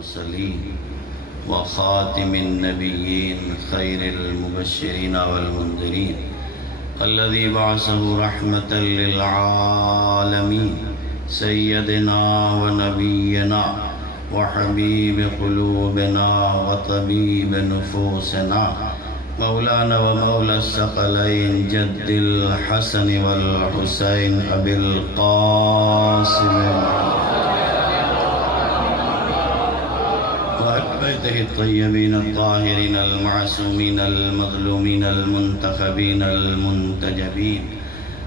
المرسلين وخاتم النبيين خير المبشرين والمنذرين الذي بعثه رحمة للعالمين سيدنا ونبينا وحبيب قلوبنا وطبيب نفوسنا مولانا ومولى الثقلين جد الحسن والحسين أبي القاسم وأكبته الطيبين الطاهرين المعصومين المظلومين المنتخبين المنتجبين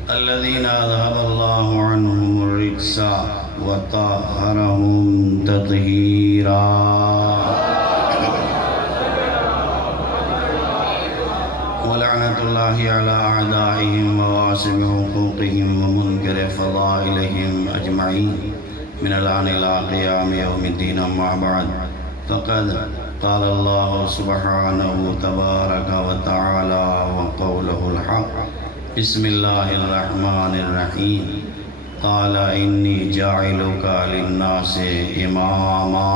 الذين أذهب الله عنهم الرجس وطهرهم تطهيرا ولعنة الله على أعدائهم وواسب حقوقهم ومنكر فضائلهم أجمعين من الآن إلى قيام يوم الدين. أما بعد فقد قال الله سبحانه تبارك وتعالى وقوله الحق بسم الله الرحمن الرحيم قال إني جاعلك للناس إماما.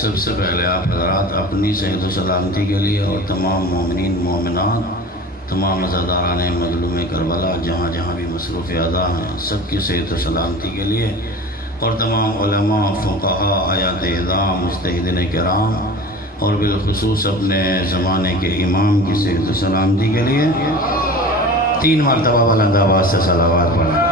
سب سے پہلے آپ حضرات اپنی صحت و سلامتی کے لیے اور تمام مومنین مومنات تمام عزاداران مظلوم کربلا جہاں جہاں بھی مصروف ادا ہیں سب کی صحت و سلامتی کے لیے اور تمام علماء فقہاء حیات اعظام مجتہدین کرام اور بالخصوص اپنے زمانے کے امام کی صحت و سلامتی کے لیے 3 مرتبہ بلند آواز سے صلوات پڑھیں.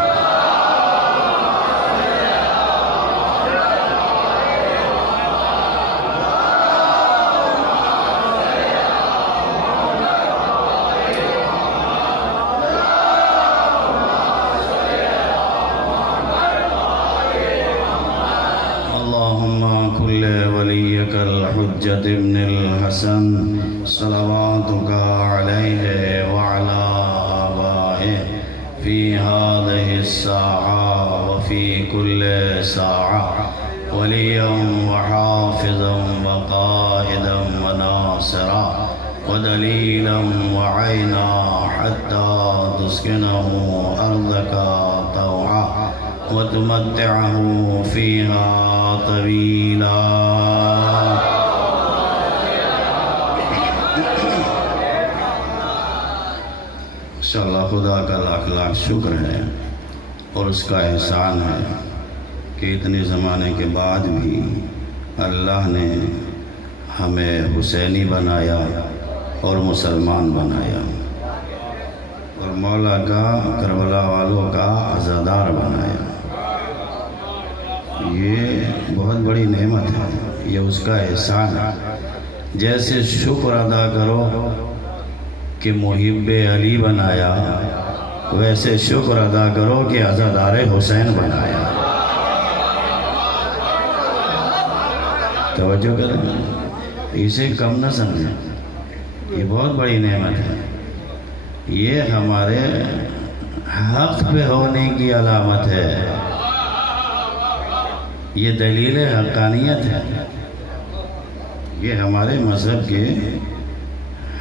الحجة ابن الحسن صلواتك عليه وعلى آبائه في هذه الساعة وفي كل ساعة وليا وحافظا وقائدا وناصرا ودليلا وعينا حتى تسكنه أرضك طوعا وتمتعه فيها طويلا. انشاءاللہ خدا کا لاکھ لاکھ شکر ہے اور اس کا احسان ہے کہ اتنے زمانے کے بعد بھی اللہ نے ہمیں حسینی بنایا اور مسلمان بنایا اور مولا کا کربلا والوں کا عزادار بنایا. یہ بہت بڑی نعمت ہے، یہ اس کا احسان ہے. جیسے شکر ادا کرو کہ محب علی بنایا ویسے شکر ادا کرو کہ عزادار حسین بنایا. توجہ کریں، اسے کم نہ سمجھیں، یہ بہت بڑی نعمت ہے. یہ ہمارے حق پہ ہونے کی علامت ہے، یہ دلیل حقانیت ہے. یہ ہمارے مذہب کے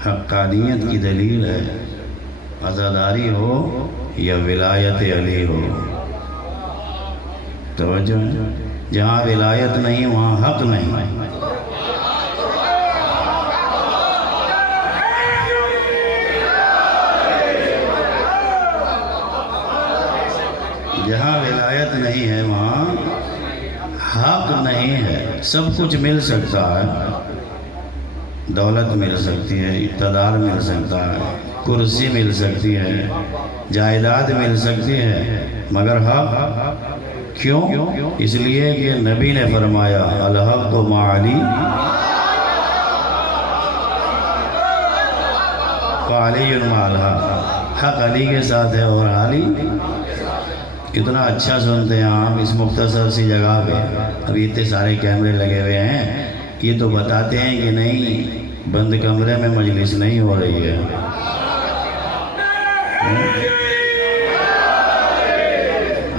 حقانیت کی دلیل ہے. عزاداری ہو یا ولایت علی ہو. توجہ، جہاں ولایت نہیں وہاں حق نہیں. جہاں ولایت نہیں ہے وہاں حق نہیں ہے. سب کچھ مل سکتا ہے، دولت مل سکتی ہے، اقتدار مل سکتا ہے، کرسی مل سکتی ہے، جائیداد مل سکتی ہے، مگر حق کیوں؟ اس لیے کہ نبی نے فرمایا الحق مع علی فعلی مع الحق. حق علی کے ساتھ ہے اور علی. کتنا اچھا سنتے ہیں آپ اس مختصر سی جگہ پہ. ابھی اتنے سارے کیمرے لگے ہوئے ہیں، یہ تو بتاتے ہیں کہ نہیں بند کمرے میں مجلس نہیں ہو رہی ہے.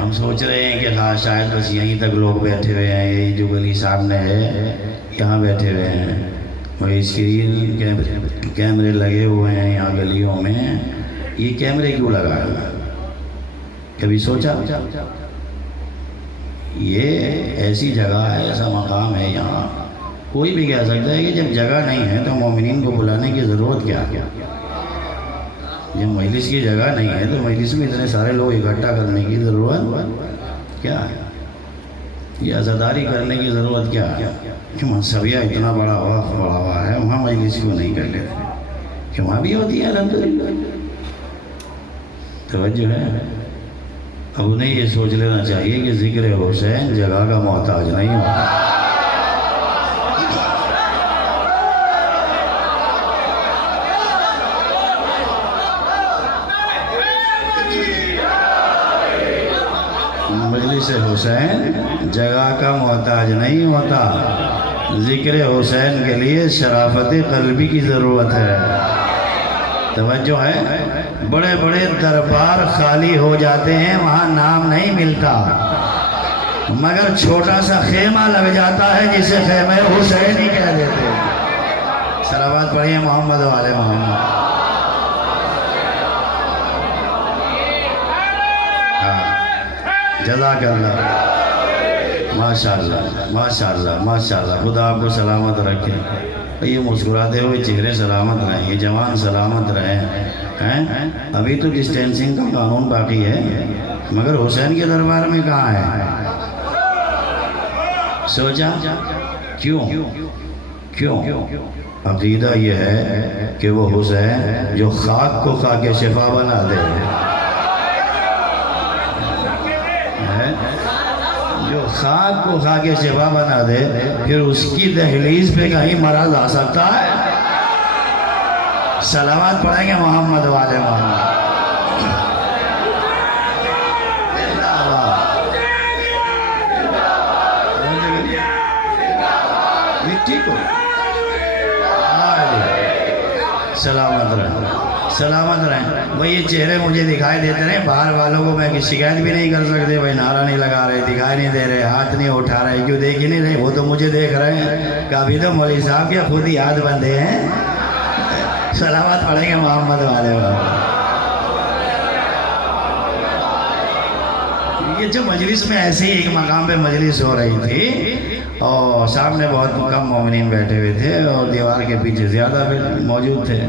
ہم سوچ رہے ہیں کہ ہاں شاید بس یہیں تک لوگ بیٹھے ہوئے ہیں، یہی جو گلی سامنے ہے یہاں بیٹھے ہوئے ہیں. وہی اسکرین کیمرے لگے ہوئے ہیں یہاں گلیوں میں. یہ کیمرے کیوں لگائے ہوئے؟ کبھی سوچا؟ یہ ایسی جگہ ہے، ایسا مقام ہے، یہاں کوئی بھی کہہ سکتا ہے کہ جب جگہ نہیں ہے تو مومنین کو بلانے کی ضرورت کیا ہے؟ جب مجلس کی جگہ نہیں ہے تو مجلس میں اتنے سارے لوگ اکٹھا کرنے کی ضرورت کیا ہے؟ یہ عزاداری کرنے کی ضرورت کیا ہے؟ کہ منصبیہ اتنا بڑا ہوا ہے، وہاں مجلس کیوں نہیں کر لیتے؟ کہ وہاں بھی ہوتی ہے الحمدللہ۔ توجہ ہے؟ اب انہیں یہ سوچ لینا چاہیے کہ ذکر حسین جگہ کا محتاج نہیں ہوتا۔ مجلس حسین جگہ کا محتاج نہیں ہوتا، ذکر حسین کے لیے شرافت قلبی کی ضرورت ہے۔ توجہ ہے؟ بڑے بڑے دربار خالی ہو جاتے ہیں، وہاں نام نہیں ملتا، مگر چھوٹا سا خیمہ لگ جاتا ہے جسے خیمہ حسین ہی کہہ دیتے ہیں۔ صلوات پڑھیے محمد والے محمد۔ جزاک اللہ، ماشاءاللہ ماشاءاللہ ماشاءاللہ، خدا آپ کو سلامت رکھے۔ یہ مسکراتے ہوئے چہرے سلامت رہیں، یہ جوان سلامت رہیں۔ ابھی تو ڈسٹینسنگ کا قانون باقی ہے، مگر حسین کے دربار میں کہاں ہے؟ سوچا کیوں؟ عقیدہ یہ ہے کہ وہ حسین جو خاک کو خاک شفا بنا دے، جو خاک کو خاک شفا بنا دے، پھر اس کی دہلیز پہ کہیں مرض آ سکتا ہے؟ صلوات پڑھیں گے محمد والے محمد۔ ٹھیک ہو؟ سلامت رہیں بھائی۔ یہ چہرے مجھے دکھائی دیتے رہے، باہر والوں کو میں شکایت بھی نہیں کر سکتے، بھائی نعرہ نہیں لگا رہے، دکھائی نہیں دے رہے، ہاتھ نہیں اٹھا رہے، کیوں دیکھ ہی نہیں رہے؟ وہ تو مجھے دیکھ رہے ہیں، کبھی تو مولوی صاحب کے خود ہی ہاتھ بندھے ہیں۔ صلوات پڑھیں گے محمد والے والے۔ یہ جو مجلس میں ایسے ہی ایک مقام پہ مجلس ہو رہی تھی اور سامنے بہت کم مومنین بیٹھے ہوئے تھے اور دیوار کے پیچھے زیادہ موجود تھے۔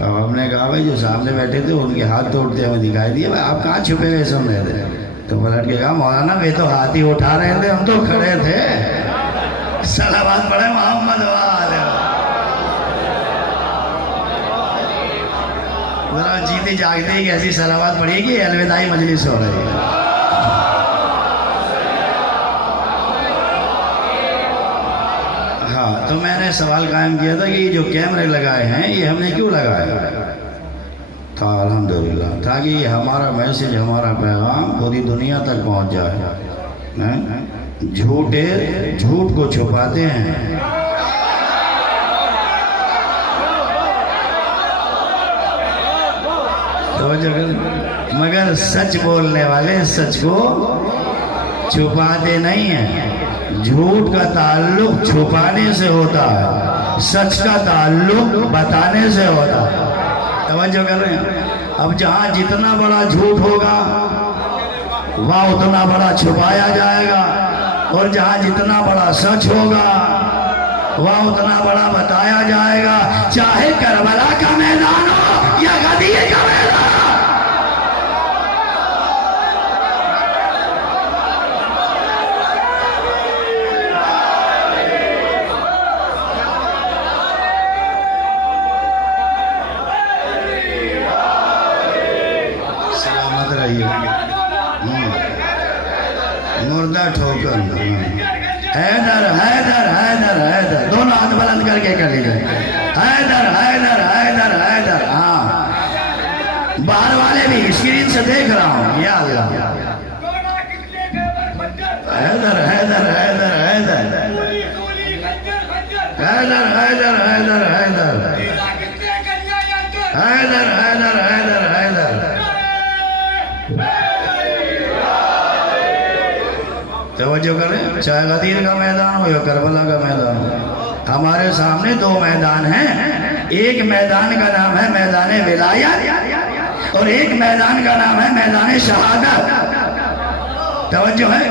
اب ہم نے کہا بھائی جو سامنے بیٹھے تھے ان کے ہاتھ توڑتے ہوئے دکھائی دیے، بھائی آپ کہاں چھپے ہوئے سن رہے تھے؟ تو پلٹ کے کہا مولانا وہ تو ہاتھ ہی اٹھا رہے تھے، ہم تو کھڑے تھے۔ صلوات پڑھے محمد والے۔ ذرا جیتے جاگتے ہی ایسی صلوات پڑھیے کہ الوداعی مجلس ہو رہی ہے۔ ہاں تو میں نے سوال قائم کیا تھا کہ یہ جو کیمرے لگائے ہیں یہ ہم نے کیوں لگائے تھا؟ الحمدللہ تاکہ یہ ہمارا میسج، ہمارا پیغام پوری دنیا تک پہنچ جائے۔ جھوٹ کو چھپاتے ہیں، مگر سچ بولنے والے سچ کو چھپاتے نہیں ہیں۔ جھوٹ کا تعلق چھپانے سے ہوتا ہے، سچ کا تعلق بتانے سے ہوتا ہے۔ توجہ کر رہے ہیں؟ اب جہاں جتنا بڑا جھوٹ ہوگا وہاں اتنا بڑا چھپایا جائے گا، اور جہاں جتنا بڑا سچ ہوگا وہاں اتنا بڑا بتایا جائے گا، چاہے کربلا کا میدان ہو یا غدیر کا میدان۔ مردہ ٹھوکر حیدر حیدر حیدر حیدر، دونوں ہاتھ بلند کر کے کر لیجئے، حیدر حیدر حیدر حیدر۔ ہاں باہر والے بھی اسکرین سے دیکھ رہا ہوں، یا اللہ، حیدر حیدر حیدر حیدر حیدر حیدر حیدر حیدر حیدر حیدر حیدر حیدر۔ توجہ کریں، چاہے غدیر کا میدان ہو یا کربلا کا میدان ہو، ہمارے سامنے دو میدان ہیں۔ ایک میدان کا نام ہے میدان ولایت، اور ایک میدان کا نام ہے میدان شہادت۔ توجہ ہے،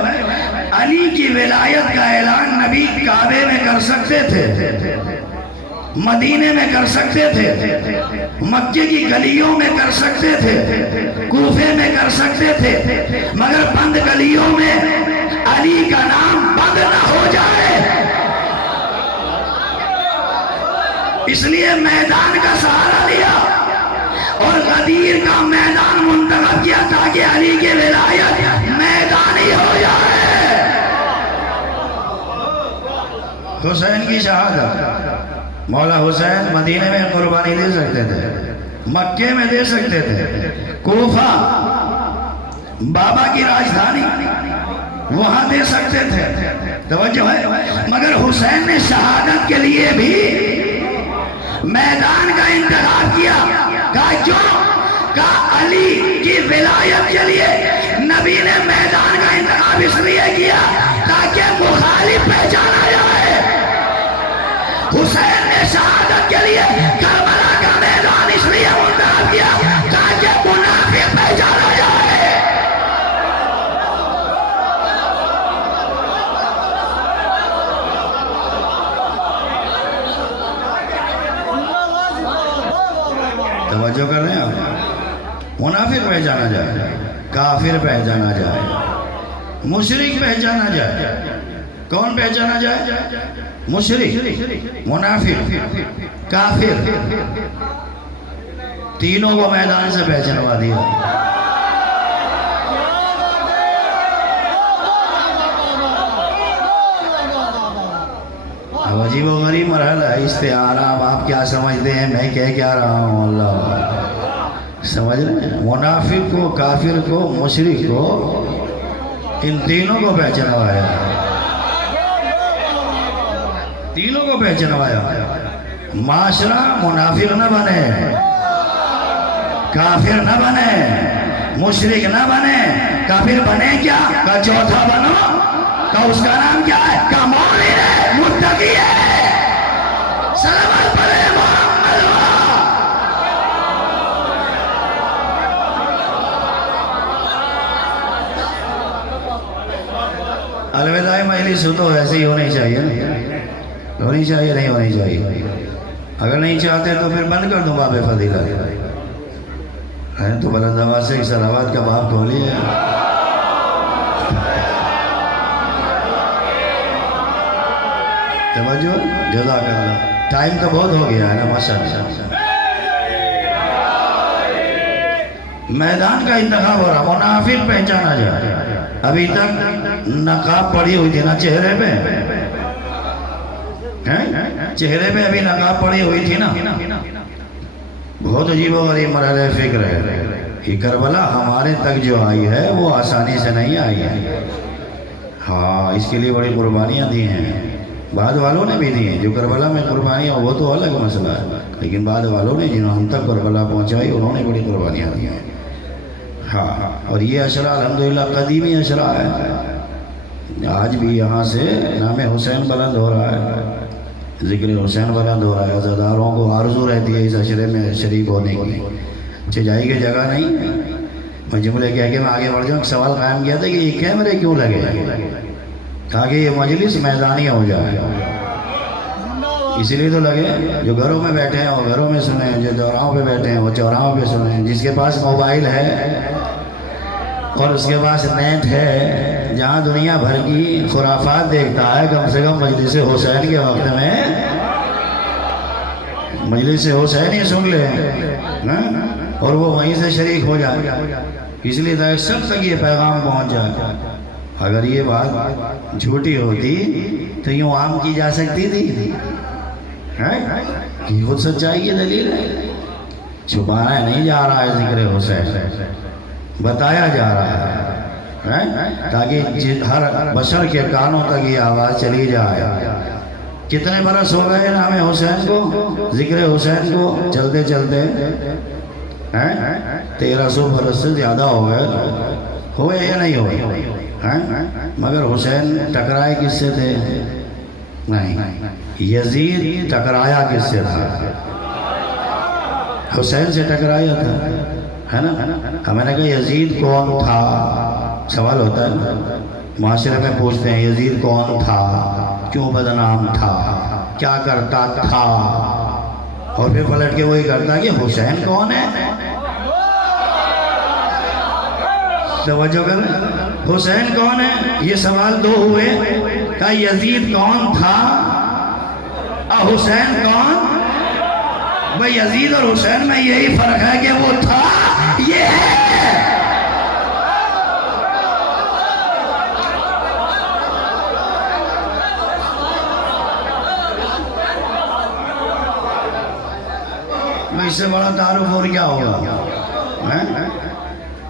علی کی ولایت کا اعلان نبی کعبے میں کر سکتے تھے، مدینے میں کر سکتے تھے، مکے کی گلیوں میں کر سکتے تھے، کوفے میں کر سکتے تھے، مگر بند گلیوں میں علی کا نام بند نہ ہو جائے، اس لیے میدان کا سہارا لیا اور غدیر کا میدان منتخب کیا تاکہ علی کی ولایت میدانی ہو جائے۔ حسین کی شہادت، مولا حسین مدینے میں قربانی دے سکتے تھے، مکے میں دے سکتے تھے، کوفہ بابا کی راجدھانی وہاں دے سکتے تھے، توجہ ہے، مگر حسین نے شہادت کے لیے بھی میدان کا انتخاب کیا۔ کہا کیوں؟ کہا علی کی ولایت کے لیے نبی نے میدان کا انتخاب اس لیے کیا تاکہ مخالف پہچانا جائے۔ حسین نے شہادت کے لیے کربلا کا میدان اس لیے منتخب کیا تاکہ منافق پہچانا جائے۔ توجہ کر رہے ہیں آپ؟ منافق پہچانا جائے، کافر پہچانا جائے، مشرک پہچانا جائے۔ کون پہچانا جائے؟ مشرک، منافق، کافر، تینوں کو میدان سے پہچانوا دیا۔ اب عجیب و غریب مرحلہ ہے استعارہ، اب آپ کیا سمجھتے ہیں میں کیا رہا ہوں؟ اللہ سمجھ رہے ہیں؟ منافق کو، کافر کو، مشرک کو، ان تینوں کو پہچانوایا، تینوں کو پہچانوایا۔ معاشرہ منافق نہ بنے، کافر نہ بنے، مشرک نہ بنے، کافر بنے کیا؟ کہ چوتھا بنو، کہ اس کا نام کیا ہے؟ کہ مومن ہے، متقی ہے، صلوات پڑھے محمد۔ الوداعی مجلس تو ایسے ہی ہونی چاہیے، ہونی چاہیے، نہیں ہونی چاہیے؟ اگر نہیں چاہتے تو پھر بند کر دوں باب فضیلت ہے تو بلند آواز سے صلوات کا باب کھولیے۔ توجہ، جزاک اللہ۔ ٹائم تو بہت ہو گیا ہے نا ماشاءاللہ۔ میدان کا انتخاب ہو رہا، منافق پہچانا جائے۔ ابھی تک نقاب پڑی ہوئی تھی نا چہرے پہ، چہرے پہ ابھی نقاب پڑی ہوئی تھی نا، بہت عجیب و غریب مرحلہ فکر ہے۔ یہ کربلا ہمارے تک جو آئی ہے وہ آسانی سے نہیں آئی ہے، ہاں اس کے لیے بڑی قربانیاں دی ہیں، بعد والوں نے بھی دی ہیں۔ جو کربلا میں قربانیاں وہ تو الگ مسئلہ ہے، لیکن بعد والوں نے جنہوں ہم تک کربلا پہنچائی انہوں نے بڑی قربانیاں دی ہیں، ہاں۔ اور یہ اشرا الحمدللہ قدیمی اشرا ہے، آج بھی یہاں سے نام حسین بلند ہو رہا ہے، ذکر حسین بلند ہو رہا ہے۔ عزاداروں کو آرزو رہتی ہے اس اشرے میں شریک ہونے کی، چجائی کی جگہ نہیں۔ میں جملے کہہ کے میں آگے بڑھ جاؤں، ایک سوال قائم کیا تھا کہ یہ کیمرے کیوں لگے؟ تاکہ یہ مجلس میدانی ہو جائے، اسی لیے تو لگے۔ جو گھروں میں بیٹھے ہیں وہ گھروں میں سنیں، جو چوراہوں پہ بیٹھے ہیں وہ چوراہوں پہ سنیں، جس کے پاس موبائل ہے اور اس کے پاس نیٹ ہے، جہاں دنیا بھر کی خرافات دیکھتا ہے، کم سے کم مجلس حسین کے وقت میں مجلس حسین ہی سن لے اور وہ وہیں سے شریک ہو جائے، اس لیے تاکہ سب تک یہ پیغام پہنچ جائے۔ اگر یہ بات جھوٹی ہوتی تو یوں عام کی جا سکتی تھی، یہ خود سچائی کی دلیل ہے۔ چھپایا نہیں جا رہا ہے ذکر حسین، بتایا جا رہا ہے تاکہ ہر بشر کے کانوں تک یہ آواز چلی جائے۔ کتنے برس ہو گئے نام حسین کو، ذکر حسین کو چلتے چلتے 1300 برس سے زیادہ ہو گئے، ہوئے یا نہیں ہوئے؟ مگر حسین ٹکرائے کس سے تھے؟ نہیں، یزید ٹکرایا کس سے تھا؟ حسین سے ٹکرایا تھا، ہے نا؟ میں نے کہا یزید کون تھا؟ سوال ہوتا ہے معاشرے میں، پوچھتے ہیں یزید کون تھا، کیوں بدنام تھا، کیا کرتا تھا، اور پھر پلٹ کے وہی کرتا کہ حسین کون ہے؟ توجہ کریں، حسین کون ہے؟ یہ سوال دو ہوئے، کہ یزید کون تھا اور حسین کون؟ بھئی یزید اور حسین میں یہی فرق ہے کہ وہ تھا، یہ ہے۔ اس سے بڑا تعارف اور کیا ہوگا؟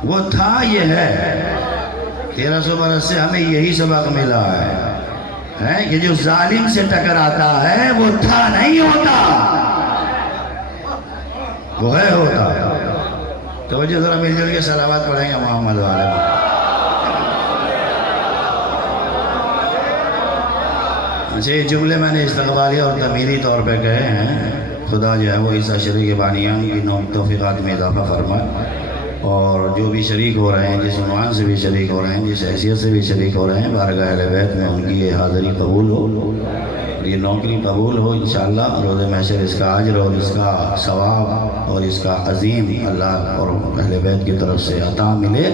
وہ تھا، یہ ہے۔ 1300 برس سے ہمیں یہی سبق ملا ہے کہ جو ظالم سے ٹکراتا ہے وہ تھا نہیں ہوتا، وہ ہے ہوتا۔ تو جو ذرا مل جل کے صلوات پڑھیں گے محمد والے۔ اچھا، یہ جملے میں نے استقبالی اور تعمیری طور پہ کہے ہیں۔ خدا جو ہے وہ اس عشرے کے بانیان کی توفیقات میں اضافہ فرمائے، اور جو بھی شریک ہو رہے ہیں، جس عنوان سے بھی شریک ہو رہے ہیں، جس حیثیت سے بھی شریک ہو رہے ہیں، بارگاہ اہل بیت میں ان کی یہ حاضری قبول ہو، اور یہ نوکری قبول ہو انشاءاللہ۔ روز محشر اس کا اجر اور اس کا ثواب اور اس کا عظیم اللہ اور اہل بیت کی طرف سے عطا ملے،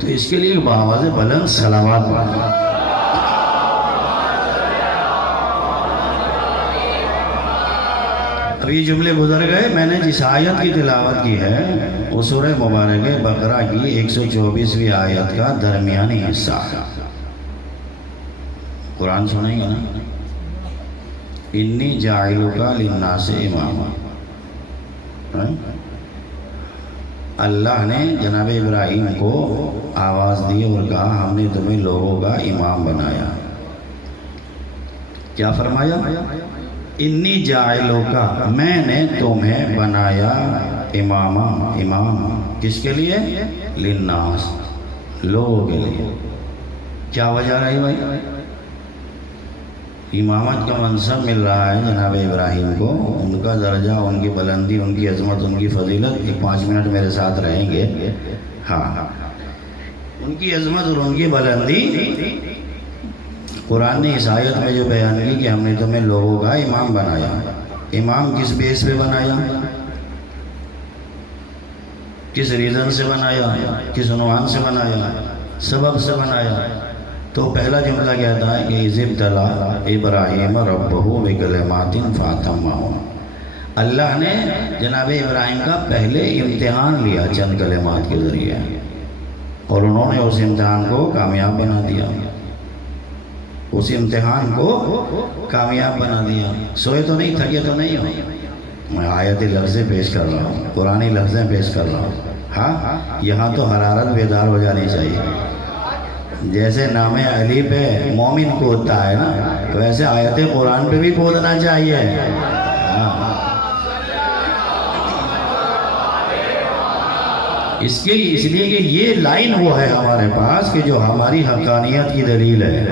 تو اس کے لیے بآواز بلند صلوات پڑھیں۔ اب یہ جملے گزر گئے، میں نے جس آیت کی تلاوت کی ہے وہ سورہ مبارک بقرہ کی 124ویں آیت کا درمیانی حصہ ہے۔ قرآن سنیں گے نا؟ انی جاعلک للناس اماما۔ اللہ نے جناب ابراہیم کو آواز دی اور کہا ہم نے تمہیں لوگوں کا امام بنایا۔ کیا فرمایا؟ انی جاعلک، میں نے تمہیں بنایا اماما، امام کس کے لیے؟ للناس، لوگوں کے لیے۔ کیا وجہ رہی بھائی؟ امامت کا منصب مل رہا ہے جناب ابراہیم کو، ان کا درجہ، ان کی بلندی، ان کی عظمت، ان کی فضیلت۔ ایک 5 منٹ میرے ساتھ رہیں گے۔ ہاں، ان کی عظمت اور ان کی بلندی قرآن نے اس آیت میں جو بیان کی کہ ہم نے تمہیں لوگوں کا امام بنایا۔ امام کس بیس پہ بنایا؟ کس ریزن سے بنایا؟ کس عنوان سے بنایا؟ سبب سے بنایا۔ تو پہلا جملہ کیا تھا کہ اذ ابتلی ابراہیم ربہ بکلمات فاتمہن۔ اللہ نے جناب ابراہیم کا پہلے امتحان لیا چند کلمات کے ذریعے، اور انہوں نے اس امتحان کو کامیاب بنا دیا، اس امتحان کو کامیاب بنا دیا۔ سوئے تو نہیں، تھکے تو نہیں ہو؟ میں آیت لفظیں پیش کر رہا ہوں، قرآنی لفظیں پیش کر رہا ہوں۔ ہاں، یہاں تو حرارت بیدار ہو جانی چاہیے۔ جیسے نام علی پہ مومن کودتا ہے نا، ویسے آیت قرآن پہ بھی کودنا چاہیے۔ اس لیے کہ یہ لائن وہ ہے ہمارے پاس کہ جو ہماری حقانیت کی دلیل ہے۔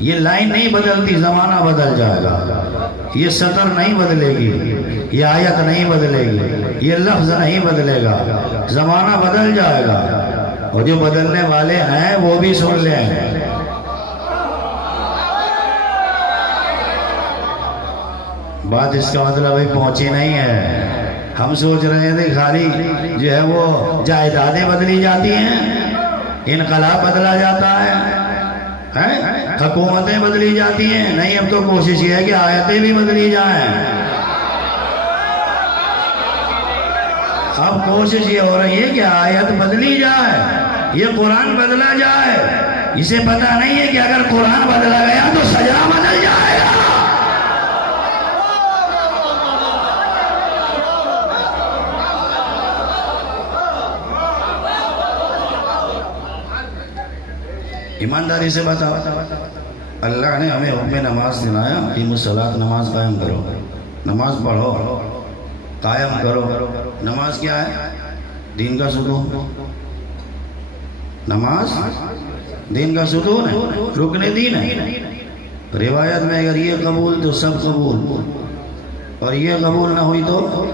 یہ لائن نہیں بدلتی، زمانہ بدل جائے گا، یہ سطر نہیں بدلے گی، یہ آیت نہیں بدلے گی، یہ لفظ نہیں بدلے گا، زمانہ بدل جائے گا، اور جو بدلنے والے ہیں وہ بھی سن لیں۔ بات اس کا مطلب ابھی پہنچی نہیں ہے۔ ہم سوچ رہے تھے خالی جو ہے وہ جائیدادیں بدلی جاتی ہیں، انقلاب بدلا جاتا ہے، حکومتیں بدلی جاتی ہیں۔ نہیں، اب تو کوشش یہ ہے کہ آیتیں بھی بدلی جائیں۔ اب کوشش یہ ہو رہی ہے کہ آیت بدلی جائے، یہ قرآن بدلا جائے۔ اسے پتہ نہیں ہے کہ اگر قرآن بدلا گیا تو سجا بدل جائے گا۔ ایمانداری سے بتاؤ، اللہ نے ہمیں حکم نماز دلایا، اقیموا الصلاۃ، نماز قائم کرو، نماز پڑھو، قائم کرو۔ نماز کیا ہے؟ دین کا ستون۔ نماز دین کا ستون ہے، رکن دین ہے۔ روایت میں اگر یہ قبول تو سب قبول، اور یہ قبول نہ ہوئی تو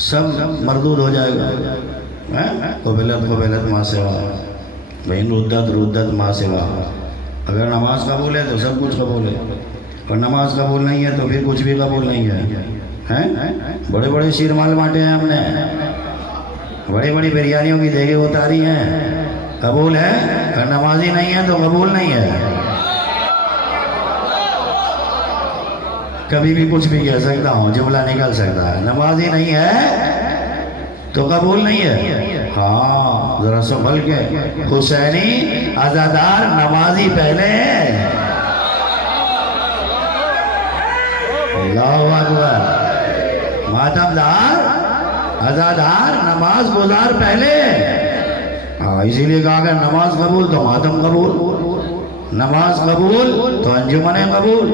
سب مردود ہو جائے گا. قبلت ما سوا بہن ردت ما سوا. اگر نماز قبول ہے تو سب کچھ قبول ہے، اور نماز قبول نہیں ہے تو پھر کچھ بھی قبول نہیں ہے. بڑے بڑے شیر مال بانٹے ہیں ہم نے، بڑی بڑی بریانیوں کی دیگیں اتاری ہیں، قبول ہے. اگر نمازی نہیں ہے تو قبول نہیں ہے. کبھی بھی کچھ بھی کہہ سکتا ہوں، جملہ نکل سکتا ہے. نمازی نہیں ہے تو قبول نہیں ہے. ہاں ذرا سنبھل کے. حسینی عزادار نمازی پہلے ہے. اللہ اکبر. ماتم دار عزادار نماز گزار پہلے. ہاں اسی لیے کہا کہ نماز قبول تو ماتم قبول، نماز قبول تو انجمنیں قبول،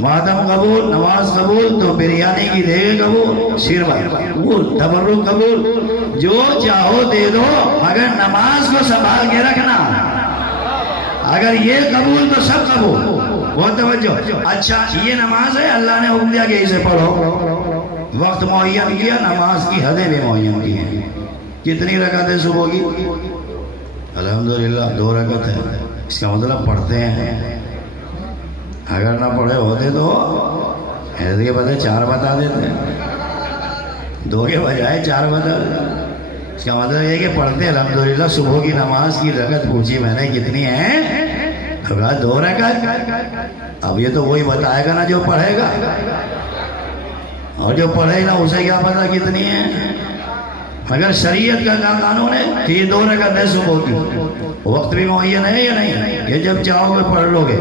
ماتم قبول، نماز قبول تو بریانی کی دیگیں قبول، شیربھر قبول، تبرک قبول. جو چاہو دے دو مگر نماز کو سنبھال کے رکھنا. اگر یہ قبول تو سب قبول. بہت توجہ. اچھا یہ نماز ہے، اللہ نے حکم دیا کہ اسے پڑھو، وقت معین کیا، نماز کی حدیں بھی معین کی ہیں. کتنی رکعتیں صبح کی؟ الحمدللہ 2 رکعت ہے. اس کا مطلب پڑھتے ہیں. اگر نہ پڑھے ہوتے تو حیرت کے بدلے 4 بتا دیتے، 2 کے بجائے 4 بتا دیتے. اس کا مطلب یہ کہ پڑھتے. الحمدللہ صبح کی نماز کی رکعت پوچھی میں نے کتنی ہیں؟ 2 رکعت. اب یہ تو وہی بتائے گا نا جو پڑھے گا، اور جو پڑھے گا اسے کیا پتا کتنی ہیں. مگر شریعت کا قانون ہے کہ یہ 2 رکعت ہے صبح کی. وقت بھی معین ہے یا نہیں؟ یہ جب چاہو گے پڑھ لو گے.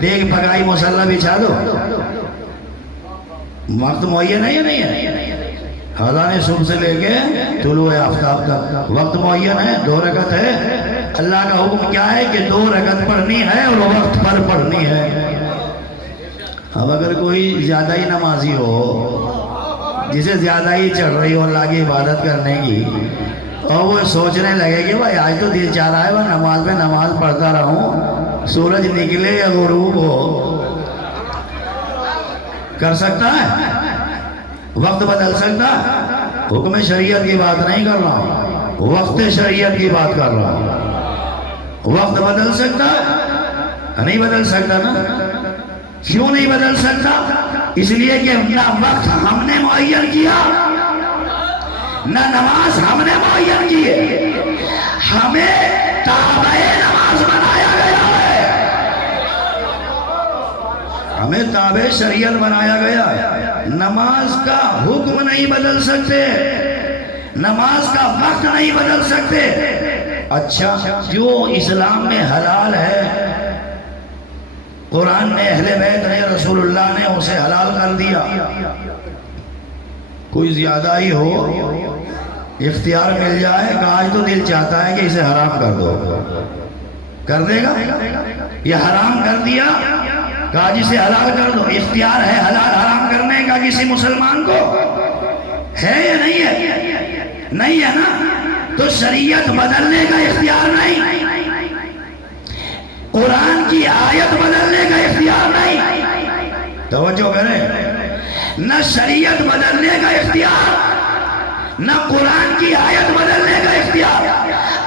دیکھ پکائی مصالحہ بچھا دو. وقت معین ہے یا نہیں ہے؟ اذان صبح سے لے کے طلوع آفتاب تک وقت معین ہے. 2 رکعت ہے. اللہ کا حکم کیا ہے کہ 2 رکعت پڑھنی ہے اور وقت پر پڑھنی ہے. اب اگر کوئی زیادہ ہی نمازی ہو، جسے زیادہ ہی چڑھ رہی ہو اللہ کی عبادت کرنے کی، اور وہ سوچنے لگے کہ بھائی آج تو دل چاہ رہا ہے وہ نماز میں نماز پڑھتا رہوں، سورج نکلے یا غروب ہو، کر سکتا ہے؟ وقت بدل سکتا؟ حکم شریعت کی بات نہیں کر رہا ہوں، وقت شریعت کی بات کر رہا ہوں. وقت بدل سکتا؟ نہیں بدل سکتا نا. کیوں نہیں بدل سکتا؟ اس لیے کہ نہ وقت ہم نے معین کیا، نہ نماز ہم نے معین کی ہے. ہمیں تابع نماز بنایا گیا ہے، ہمیں تابع شریعت بنایا گیا. نماز کا حکم نہیں بدل سکتے، نماز کا وقت نہیں بدل سکتے. اچھا جو اسلام میں حلال ہے، قرآن نے، اہل بیت نے، رسول اللہ نے اسے حلال کر دیا. کوئی زیادہ ہی ہو، اختیار مل جائے کہ آج تو دل چاہتا ہے کہ اسے حرام کر دو، کر دے گا؟ یہ حرام کر دیا کہ آج اسے حلال کر دو. اختیار ہے حلال حرام کرنے کا کسی مسلمان کو؟ ہے یا نہیں ہے؟ نہیں ہے نا. تو شریعت بدلنے کا اختیار نہیں، قرآن کی آیت بدلنے کا اختیار نہیں. توجہ کریں. نہ شریعت بدلنے کا اختیار، نہ قرآن کی آیت بدلنے کا اختیار.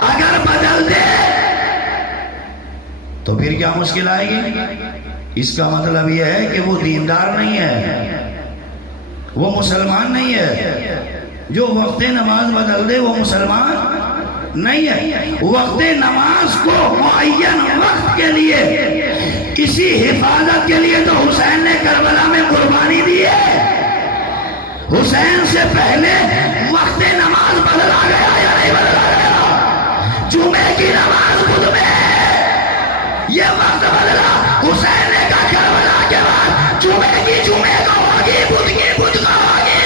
اگر بدل دے تو پھر کیا مشکل آئے گی؟ اس کا مطلب یہ ہے کہ وہ دیندار نہیں ہے، وہ مسلمان نہیں ہے. جو وقت نماز بدل دے وہ مسلمان نہیں ہے. وقت نماز کو معین وقت کے لیے، کسی حفاظت کے لیے تو حسین نے کربلا میں قربانی دی ہے. حسین سے پہلے وقت نماز بدلا گیا یا نہیں بدلا گیا؟ جمعے کی نماز بدھ میں یہ وقت بدلا. حسین نے کہا کربلا کے بعد جمعے کی جمعے کا ہوگی، بدھ کی بدھ کا ہوگی.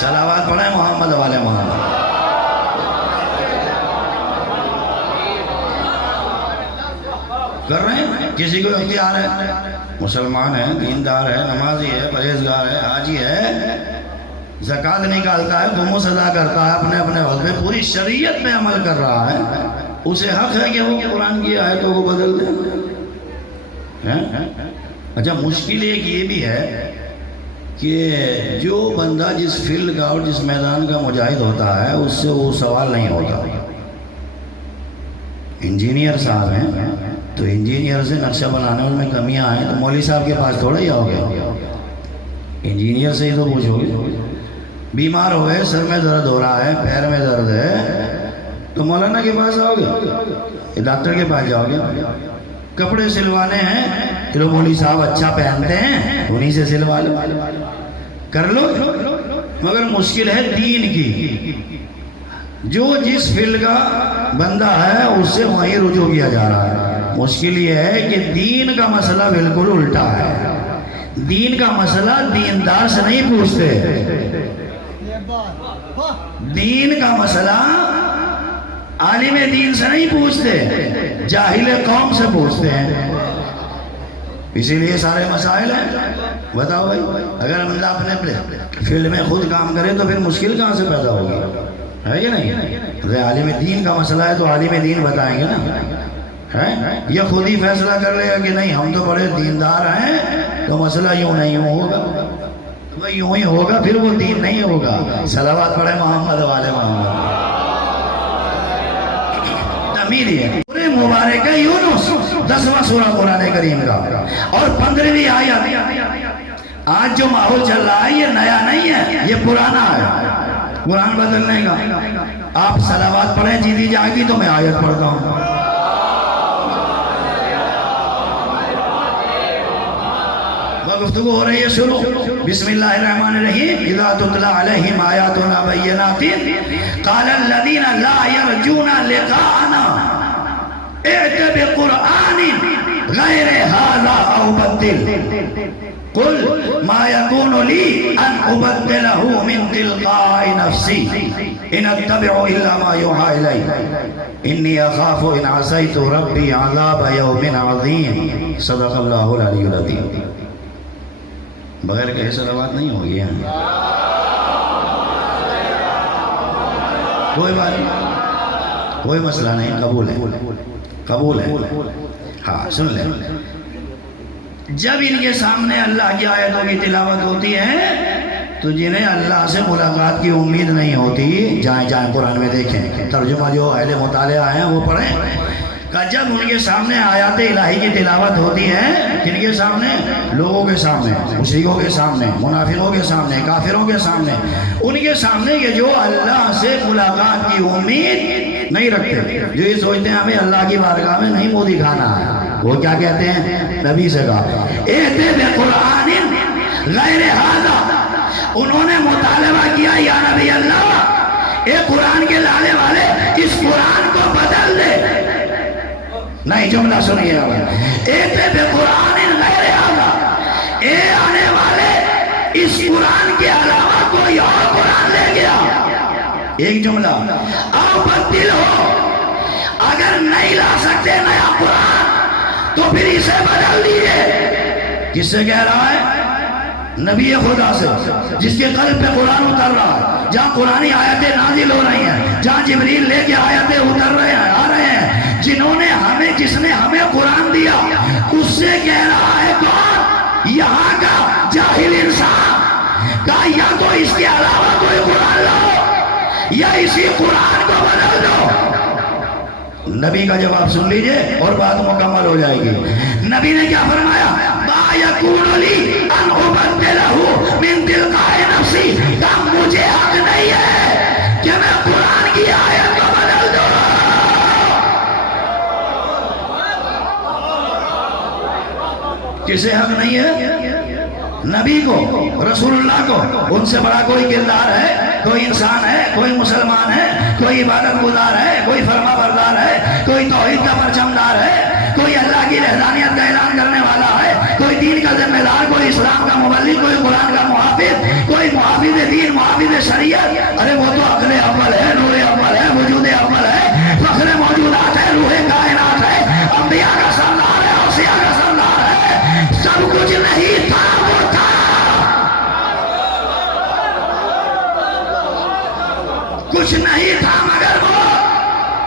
صلوات پڑھیں محمد والے محمد. کر رہے ہیں. کسی کو اختیار ہے، مسلمان ہے، دیندار ہے، نمازی ہے، پرہیزگار ہے، حاجی ہے، زکوٰۃ نکالتا ہے، خمس ادا کرتا ہے، اپنے اپنے وقت میں پوری شریعت میں عمل کر رہا ہے، اسے حق ہے کہ وہ قرآن کی آیتوں کو بدل دے. اچھا مشکل ایک یہ بھی ہے کہ جو بندہ جس فیلڈ کا اور جس میدان کا مجاہد ہوتا ہے اس سے وہ سوال نہیں ہوتا. انجینئر صاحب ہیں تو انجینئر سے نقشہ بنانے میں کمیاں آئیں تو مولوی صاحب کے پاس تھوڑا ہی آؤ گے, انجینئر سے ہی تو پوچھو گے. بیمار ہو گئے, سر میں درد ہو رہا ہے, پیر میں درد ہے, تو مولانا کے پاس آؤ گے, ڈاکٹر کے پاس جاؤ گے. کپڑے سلوانے ہیں تو مولوی صاحب اچھا پہنتے ہیں انہیں سے سلوا لو, کر لو. مگر مشکل ہے دین کی. جو جس فیلڈ کا بندہ ہے اس سے وہیں رجوع کیا جا رہا ہے. مشکل یہ ہے کہ دین کا مسئلہ بالکل الٹا ہے. دین کا مسئلہ دیندار سے نہیں پوچھتے, دین کا مسئلہ عالم دین سے نہیں پوچھتے, جاہل قوم سے پوچھتے ہیں. اسی لیے سارے مسائل ہیں. بتاؤ بھائی, اگر ہم اپنے فیلڈ میں خود کام کریں تو پھر مشکل کہاں سے پیدا ہوگی, ہے کہ نہیں؟ عالم دین کا مسئلہ ہے تو عالم دین بتائیں گے نا, ہے یا خود ہی فیصلہ کر لے گا کہ نہیں ہم تو بڑے دیندار ہیں تو مسئلہ یوں نہیں ہوگا, یوں ہی ہوگا, پھر وہ دین نہیں ہوگا. صلوات پڑھے محمد والے محمد. پورے مبارک یونس 10واں سورہ قرآن کریم کا اور 15ویں آیت. آج جو ماحول چل رہا ہے یہ نیا نہیں ہے, یہ پرانا ہے. قرآن بدلنے کا آپ صلوات پڑھیں جیتی جائے گی تو میں آیت پڑھتا ہوں. گفتگو ہو رہی ہے شروع. بسم اللہ الرحمن الرحیم. اذا تتلی علیہم آیاتنا بینات قال الذین لا یرجون لقاءنا ائت بقرآن غیر هذا او بدل قل ما يكون لي ان ابدله من تلقاء نفسي ان اتبع الا ما يوحى الي اني اخاف ان عصيت ربي عذاب يوم عظيم. صدق اللہ العلی العظیم. بغیر کہے صلوات نہیں ہوگی ہیں. کوئی بات نہیں, کوئی مسئلہ نہیں, قبول ہے, قبول ہے. ہاں سن لیں. جب ان کے سامنے اللہ کی آیتوں کی تلاوت ہوتی ہے تو جنہیں اللہ سے ملاقات کی امید نہیں ہوتی جائیں جائیں قرآن میں دیکھیں, ترجمہ جو اہل مطالعہ ہیں وہ پڑھیں. کہ جب ان کے سامنے آیات الہی کی تلاوت ہوتی ہے, جن کے سامنے, لوگوں کے سامنے, مشرکوں کے سامنے, منافقوں کے سامنے, کافروں کے سامنے, ان کے سامنے کہ جو اللہ سے ملاقات کی امید نہیں رکھتے, جو یہ سوچتے ہیں ہمیں اللہ کی بارگاہ میں نہیں منہ دکھانا ہے, وہ کیا کہتے ہیں؟ نبی سے کہا ایتے بقرآن غیر ھذا. انہوں نے مطالبہ کیا یا نبی اللہ اے قرآن کے لانے والے اس قرآن کو بدل دے. نہیں جملہ سنیے گا. ایتے بقرآن غیر ھذا, اے آنے والے اس قرآن کے علاوہ کوئی اور قرآن لے گیا. ایک جملہ. او بدل ہو, اگر نہیں لا سکتے نیا قرآن تو پھر اسے بدل دیجئے. کس سے کہہ رہا ہے؟ نبی خدا سے, جس کے قلب پہ قرآن اتر رہا ہے, جہاں قرآنی آیتیں نازل ہو رہی ہیں, جہاں جبریل لے کے آیتیں اتر رہے ہیں, آ رہے ہیں. جنہوں نے ہمیں, جس نے ہمیں قرآن دیا اس سے کہہ رہا ہے کون؟ یہاں کا جاہل انسان. کہا یا تو اس کے علاوہ کوئی قرآن لاؤ یا اسی قرآن کو بدل دو. نبی کا جواب سن لیجئے اور بات مکمل ہو جائے گی. نبی نے کیا فرمایا؟ ما یکون لی ان ابدلہ من تلقاء نفسی. کہا مجھے حق نہیں ہے کہ میں قرآن کی آیت کو بدل دوں. کسے حق نہیں ہے؟ نبی کو, رسول اللہ کو. ان سے بڑا کوئی کردار ہے, کوئی انسان ہے, کوئی مسلمان ہے, کوئی عبادت گزار ہے, کوئی فرما بردار ہے, کوئی توحید کا پرچم دار ہے, کوئی اللہ کی وحدانیت کا اعلان کرنے والا ہے, کوئی دین کا ذمہ دار, کوئی اسلام کا مبلغ, کوئی قرآن کا محافظ, کوئی محافظ دین, محافظ شریعت. ارے وہ تو عقل اول ہے, نور اول ہے, وجود اول ہے, فخر موجودات ہے, روح کائنات ہے, انبیاء کا سردار ہے, اوصیاء کا سردار ہے. سب کچھ نہیں تھا, وہ تھا. کچھ نہیں تھا مگر وہ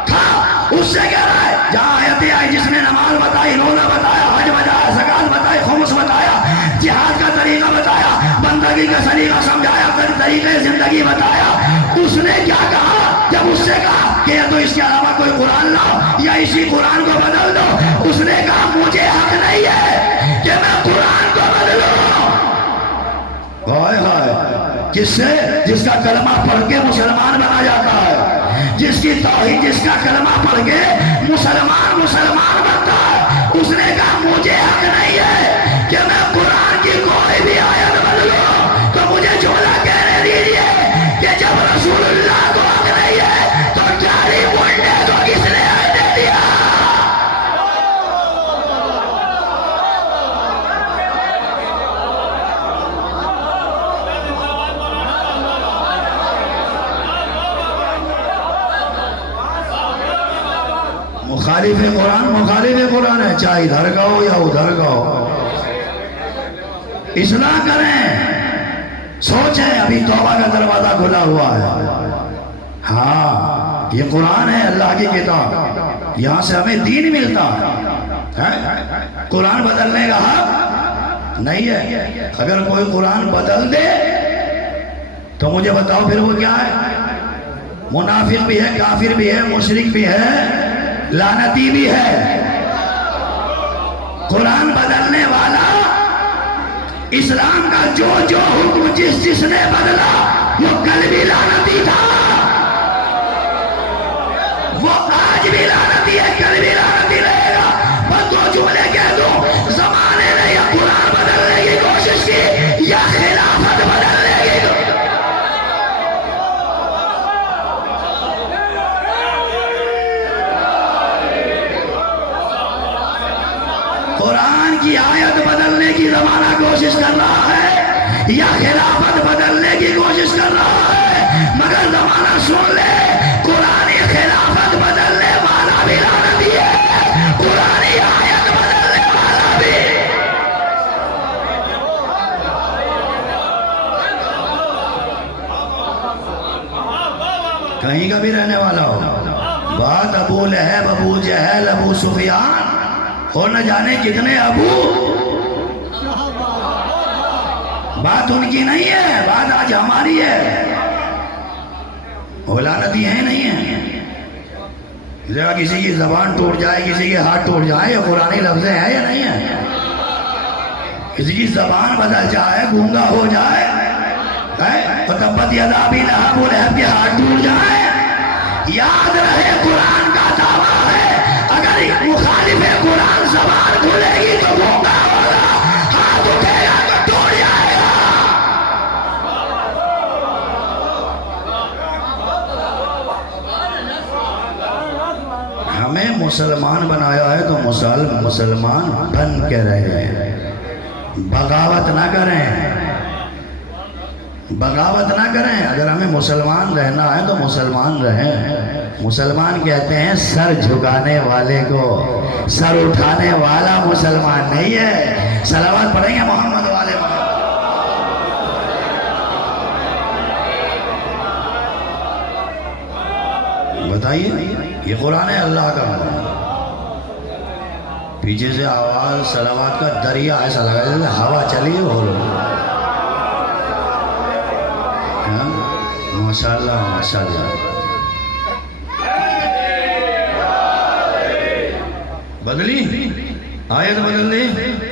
تھا. اس سے کہہ رہا ہے جہاں آیتیں آئی جس نے نماز بتائی, روزہ بتایا, حج بتایا, زکات بتائی, خمس بتایا, طریقے زندگی بتایا. اس نے کیا کہا جب اس سے کہا کہ یا تو اس کے علاوہ کوئی قرآن لاؤ یا اسی قرآن کو بدل دو؟ اس نے کہا مجھے حق نہیں ہے کہ میں قرآن کو بدلوں. ہائے ہائے، کس سے؟ جس کا کلمہ پڑھ کے مسلمان بنا جاتا ہے، جس کی توحید، جس کا کلمہ پڑھ کے مسلمان بنتا ہے. اس نے کہا مجھے حق نہیں ہے کہ میں قرآن کی کوئی بھی آیت بدلوں. تو مجھے جھولا کہنے دیجیے کہ جب رسول اللہ کو حق نہیں ہے تو چاری منڈے کو کس نے حق دے دیا؟ مخالف قرآن ہے، چاہے ادھر کا ہو یا ادھر کا ہو. اصلاح کریں، سوچیں. ابھی توبہ کا دروازہ کھلا ہوا ہے. ہاں، یہ قرآن ہے، اللہ کی کتاب، یہاں سے ہمیں دین ملتا ہے. قرآن بدلنے کا حق نہیں ہے. اگر کوئی قرآن بدل دے تو مجھے بتاؤ پھر وہ کیا ہے؟ منافق بھی ہے، کافر بھی ہے، مشرک بھی ہے، لعنتی بھی ہے. قرآن بدلنے والا اسلام کا جو حکم جس نے بدلا وہ کل بھی لعنتی تھا، وہ آج بھی لعنتی ہے، کل بھی لعنتی رہے گا. بس دو جملے کہہ دو، زمانے نے یا قرآن بدلنے کی کوشش کی یا خلافت بدلنے کی کوشش. قرآن کی آیت بدلنے کی زمانہ کوشش کر رہا ہے یا خلافت بدلنے کی کوشش کر رہا ہے. مگر زمانہ سن لے، قرآنی خلافت بدلنے والا بھی لعنتی ہے، قرآنی آیت بدلنے والا بھی. کہیں کا بھی رہنے والا ہو. بات ابو لہب، ابو جہل، ابو سفیان اور نہ جانے کتنے ابو. بات ان کی نہیں ہے، بات آج ہماری ہے. وہ لعنتی ہیں نہیں ہیں. کسی کی زبان ٹوٹ جائے، کسی کے ہاتھ ٹوٹ جائے، یہ قرآنی لفظیں ہیں یا نہیں ہیں؟ کسی کی زبان بدل جائے، گونگا ہو جائے، تبت یدا ابی لہب، ابو لہب کے ہاتھ ٹوٹ جائے، یاد رہے قرآن کا دعویٰ ہے اگر مخالف قرآن زبان کھلے گی تو گونگا ہوگا، ہاتھ اٹھے گا تو ٹوٹ جائے گا. ہمیں مسلمان بنایا ہے تو مسلمان بن کے رہے. بغاوت نہ کریں، بغاوت نہ کریں. اگر ہمیں مسلمان رہنا ہے تو مسلمان رہیں. مسلمان کہتے ہیں سر جھکانے والے کو، سر اٹھانے والا مسلمان نہیں ہے. صلوات پڑھیں گے محمد والے. بتائیے، یہ قرآن ہے اللہ کا. پیچھے سے آواز صلوات کا دریا ایسا لگا جیسے ہوا چلی ہو. ماشاءاللہ ماشاءاللہ. بدلی آیت بدلنے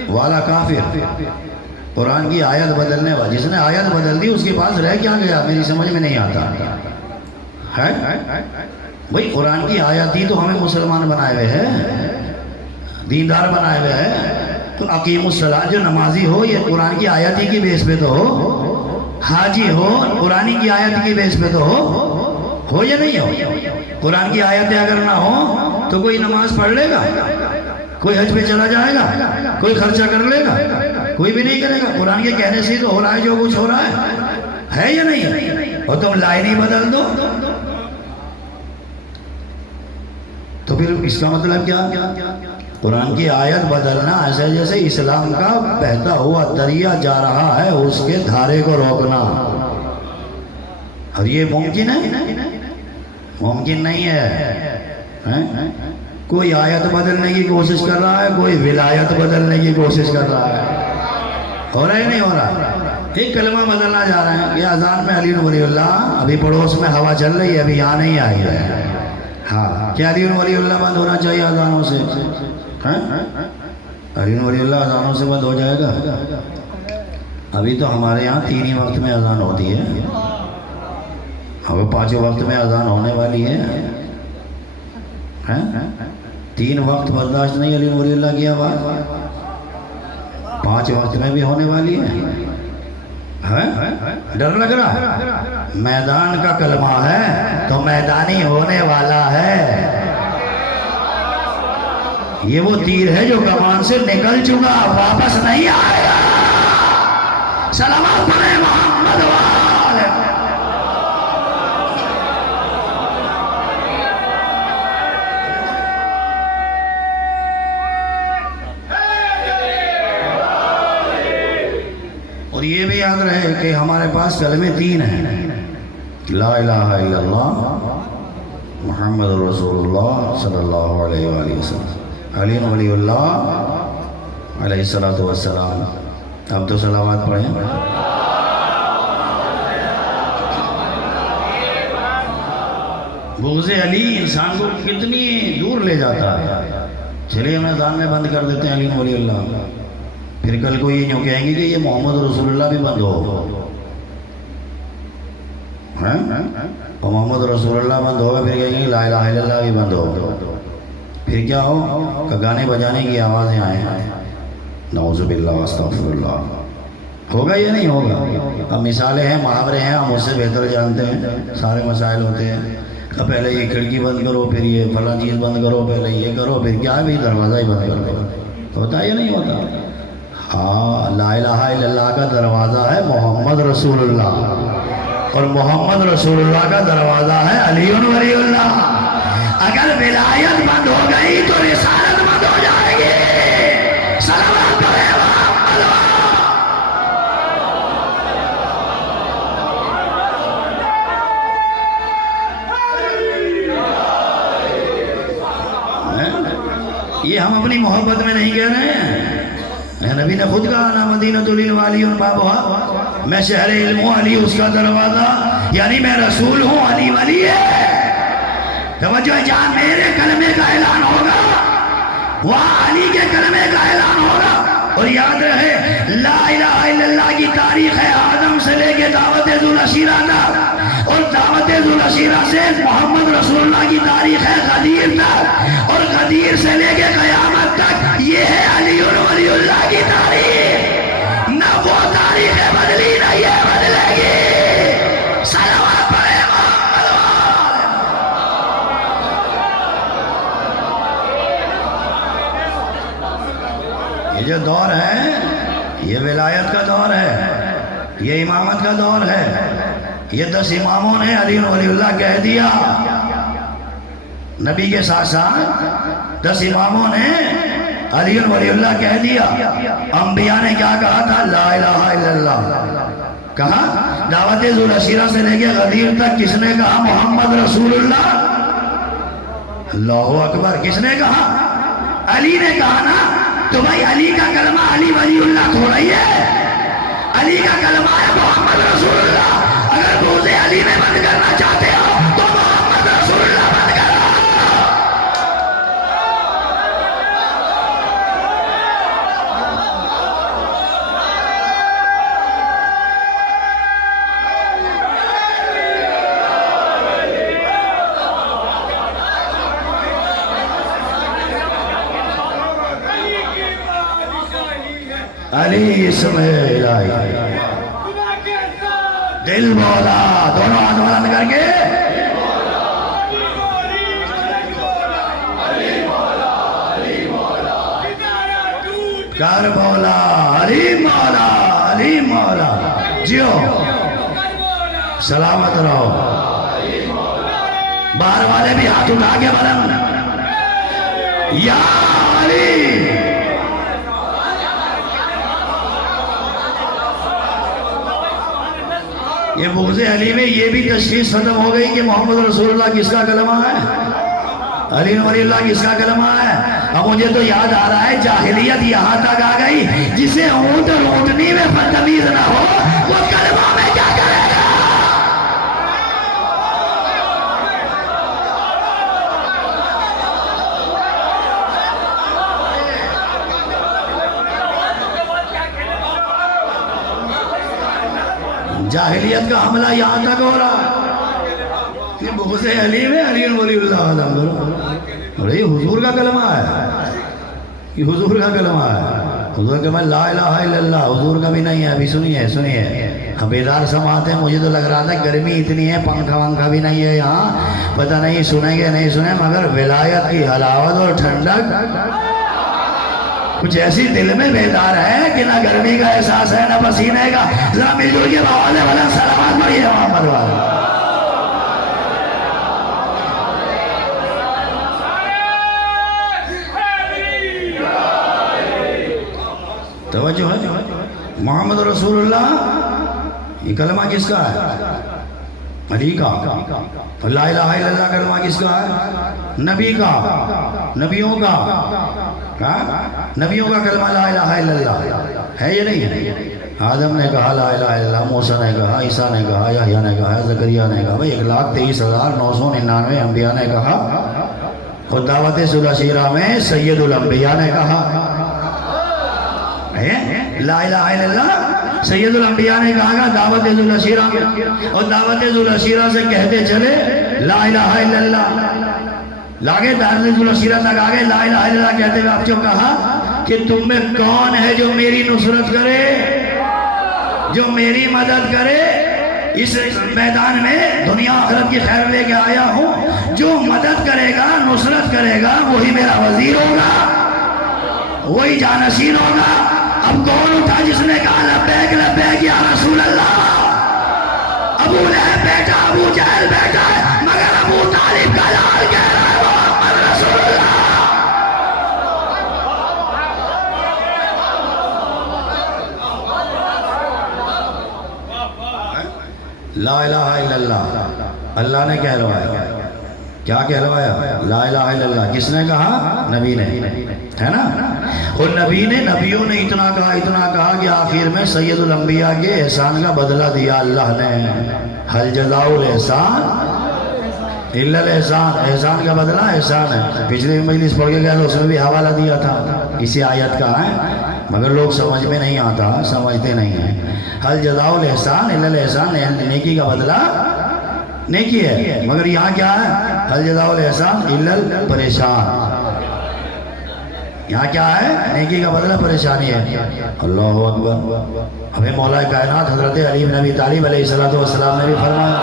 والا کافر، قرآن کی آیت بدلنے والا. جس نے آیت بدل دی اس کے پاس رہ کیا گیا؟ میری سمجھ میں نہیں آتا ہے. بھئی قرآن کی آیت دی تو ہمیں مسلمان بنائے ہوئے ہیں، دیندار بنائے ہوئے ہیں. تو اقیم الصلاۃ، جو نمازی ہو یہ قرآن کی آیت کی بیس پہ تو ہو. حاجی ہو قرآن کی آیت کی بیس پہ تو ہو یا نہیں ہو. قرآن کی آیتیں اگر نہ ہو تو کوئی نماز پڑھ لے گا، کوئی حج پہ چلا جائے گا، کوئی خرچہ کر لے گا؟ کوئی بھی نہیں کرے گا. قرآن کے کہنے سے تو ہو رہا ہے جو کچھ ہو رہا ہے یا نہیں؟ اور تم لائن ہی بدل دو تو پھر اس کا مطلب کیا؟ قرآن کی آیت بدلنا ایسے جیسے اسلام کا بہتا ہوا دریا جا رہا ہے اس کے دھارے کو روکنا. اور یہ ممکن ہے؟ ممکن نہیں ہے. کوئی آیت بدلنے کی کوشش کر رہا ہے، کوئی ولایت بدلنے کی کوشش کر رہا ہے. ہو رہا ہے نہیں ہو رہا؟ ایک کلمہ بدلنا جا رہے ہیں. یہ اذان میں علی ولی اللہ، ابھی پڑوس میں ہوا چل رہی ہے، ابھی یہاں نہیں آئی ہے. ہاں، کیا علی ولی اللہ بند ہونا چاہیے اذانوں سے؟ علی ولی اللہ اذانوں سے بند ہو جائے گا؟ ابھی تو ہمارے یہاں 3 ہی وقت میں اذان ہوتی ہے، اب 5 وقت میں اذان ہونے والی ہے. 3 وقت برداشت نہیں علی ولی اللہ کی آواز، 5 وقت میں بھی ہونے والی ہے. ڈر لگ رہا؟ میدان کا کلمہ ہے تو میدانی ہونے والا ہے. یہ وہ تیر ہے جو کمان سے نکل چکا، واپس نہیں آئے گا. سلامات پڑھیں محمد والے. اور یہ بھی یاد رہے کہ ہمارے پاس کلمے 3 ہیں: لا الہ الا اللہ محمد رسول اللہ صلی اللہ علیہ وآلہ وسلم، علی ولی اللہ علیہ الصلوۃ والسلام. اب تو صلوات پڑھیں. بغض علی انسان کو کتنی دور لے جاتا ہے. چلیے ہم اذان میں بند کر دیتے ہیں علی ولی اللہ، پھر کل کو یہ یوں کہیں گے کہ یہ محمد رسول اللہ بھی بند ہو. اور محمد رسول اللہ بند ہوگا، پھر کہیں گے لا الہ الا اللہ بھی بند ہو. پھر کیا ہو کہ گانے بجانے کی آوازیں آئیں. نعوذ باللہ استغفر اللہ. ہوگا یا نہیں ہوگا؟ اب مثالیں ہیں، محاورے ہیں، ہم اس سے بہتر جانتے ہیں. سارے مسائل ہوتے ہیں کہ پہلے یہ کھڑکی بند کرو، پھر یہ فلاں چیز بند کرو، پہلے یہ کرو، پھر کیا ہے بھی دروازہ ہی بند کر دو. ہوتا ہے یا نہیں ہوتا؟ ہاں، لا الہ الا اللہ کا دروازہ ہے محمد رسول اللہ، اور محمد رسول اللہ کا دروازہ ہے علی ولی اللہ. اگر ولایت بند ہو گئی تو رسالت بند ہو جائے گی. سلامات پڑھیں محمد. یہ ہم اپنی محبت میں نہیں کہہ رہے ہیں، نبی نے خود کہا نا مدینۃ العلی بابها، میں شہر علم ہوں، علی اس کا دروازہ، یعنی میں رسول ہوں، علی ولی ہے. توجہ، جہاں میرے کلمے کا اعلان ہوگا وہاں علی کے کلمے کا اعلان ہوگا. اور یاد رہے لا الہ الا اللہ کی تاریخ ہے آدم سے لے کے دعوت ذوالعشیرہ تک، اور دعوت ذوالعشیرہ سے محمد رسول اللہ کی تاریخ ہے غدیر تک، اور غدیر سے لے کے قیامت تک یہ ہے علی ولی اللہ کی تاریخ. نہ وہ تاریخ بدلی نہ یہ بدلے گی. صلوات پڑھیں محمد والے. یہ جو دور ہے یہ ولایت کا دور ہے، یہ امامت کا دور ہے. یہ 10 اماموں نے علی ولی اللہ کہہ دیا. نبی کے ساتھ ساتھ 10 اماموں نے علی ولی اللہ کہہ دیا. انبیاء نے کیا کہا تھا؟ لا الہ الا اللہ کہا. دعوت ذوالعشیرہ سے لے کے غدیر تک کس نے کہا؟ محمد رسول اللہ. اللہ اکبر. کس نے کہا؟ علی نے کہا نا. تو بھائی علی کا کلمہ علی ولی اللہ تھوڑا ہی ہے، علی کا کلمہ ہے محمد رسول اللہ. اگر بغض علی میں بند کرنا چاہتے ہو تو محمد رسول اللہ بند کرو. علی اسم الہی، دل مولا، دونوں ہاتھ بلند کر کے کر مولا علی مولا علی مولا. جیو سلامت رہو. باہر والے بھی ہاتھ اٹھا کے بلند. یا علی. یہ بغض علی میں یہ بھی تشخیص ختم ہو گئی کہ محمد رسول اللہ کس کا کلمہ ہے، علی ولی اللہ کس کا کلمہ ہے. اب مجھے تو یاد آ رہا ہے جاہلیت یہاں تک آ گئی جسے اونٹ روٹنی میں بدتمیز نہ ہو جاہلیت کا حملہ یہاں تک ہو رہا کہ بغض علی میں علی ولی اللہ عالم کرو. یہ حضور کا کلمہ ہے, یہ حضور کا کلمہ ہے. حضور کا میں لا الہ الا اللہ حضور کا بھی نہیں ہے. ابھی سنیے بیدار سماعت ہے. مجھے تو لگ رہا تھا گرمی اتنی ہے, پنکھا ونکھا بھی نہیں ہے یہاں, پتہ نہیں سنیں گے نہیں سنیں, مگر ولایت کی حلاوت اور ٹھنڈک کچھ ایسی دل میں بیدار ہے کہ نہ گرمی کا احساس ہے نہ پسینے کا. ذرا مل جل کے بآواز والا سلامات پڑھیے محمد والا. توجہ ہے. محمد رسول اللہ یہ کلمہ کس کا ہے؟ علی کا. لا الہ الا اللہ کلمہ کس کا ہے؟ نبی کا, نبیوں کا. نبیوں کا کلمہ لا الہ الا اللہ ہے یا نہیں؟ آدم نے کہا لا الہ الا اللہ, موسیٰ نے کہا, عیسیٰ نے کہا, یحییٰ نے کہا, زکریا نے کہا, 1,23,999 انبیاء نے کہا, اور دعوت ذوالعشیرہ میں سید الانبیاء نے کہا لا الہ الا اللہ. سید الانبیاء نے کہا دعوت ذوالعشیرہ میں, اور دعوت ذوالعشیرہ سے کہتے چلے لا الہ الا اللہ. لاگے دعوت ذوالعشیرہ تک آگے لا الہ الا اللہ کہتے ہوئے آپ جو کہا کہ تم میں کون ہے جو میری نصرت کرے, جو میری مدد کرے. اس میدان میں دنیا آخرت کی خیر لے کے آیا ہوں. جو مدد کرے گا, نصرت کرے گا, وہی میرا وزیر ہوگا, وہی جانشین ہوگا. اب کون اٹھا جس نے کہا لبیک لبیک یا رسول اللہ؟ ابو لہب بیٹا, ابو جہل بیٹا ہے, مگر ابو طالب کا لال کہہ رہا ہے محمد رسول اللہ. لا الہ الا اللہ اللہ نے کہلوایا. کیا کہلوایا؟ لا الہ الا اللہ. کس نے کہا؟ نبی نے, ہے نا. اور نبیوں نے اتنا کہا کہ آخر میں سید الانبیاء کے احسان کا بدلہ دیا اللہ نے. حل جزاء الاحسان الا الاحسان. احسان کا بدلہ احسان ہے. پچھلے مجلس پڑھ کے گیا تو اس میں بھی حوالہ دیا تھا اسی آیت کا ہے, مگر لوگ سمجھ میں نہیں آتا, سمجھتے نہیں ہیں. حل جزاء الاحسان الا الاحسان, نیکی کا بدلہ نیکی ہے. مگر یہاں کیا ہے؟ حل جزاء الاحسان الا الپریشان. یہاں کیا ہے؟ نیکی کا بدلہ پریشانی ہے. اللہ اکبر. ہمیں مولا کائنات حضرت علی بن ابی طالب علیہ السلام نے بھی فرمایا.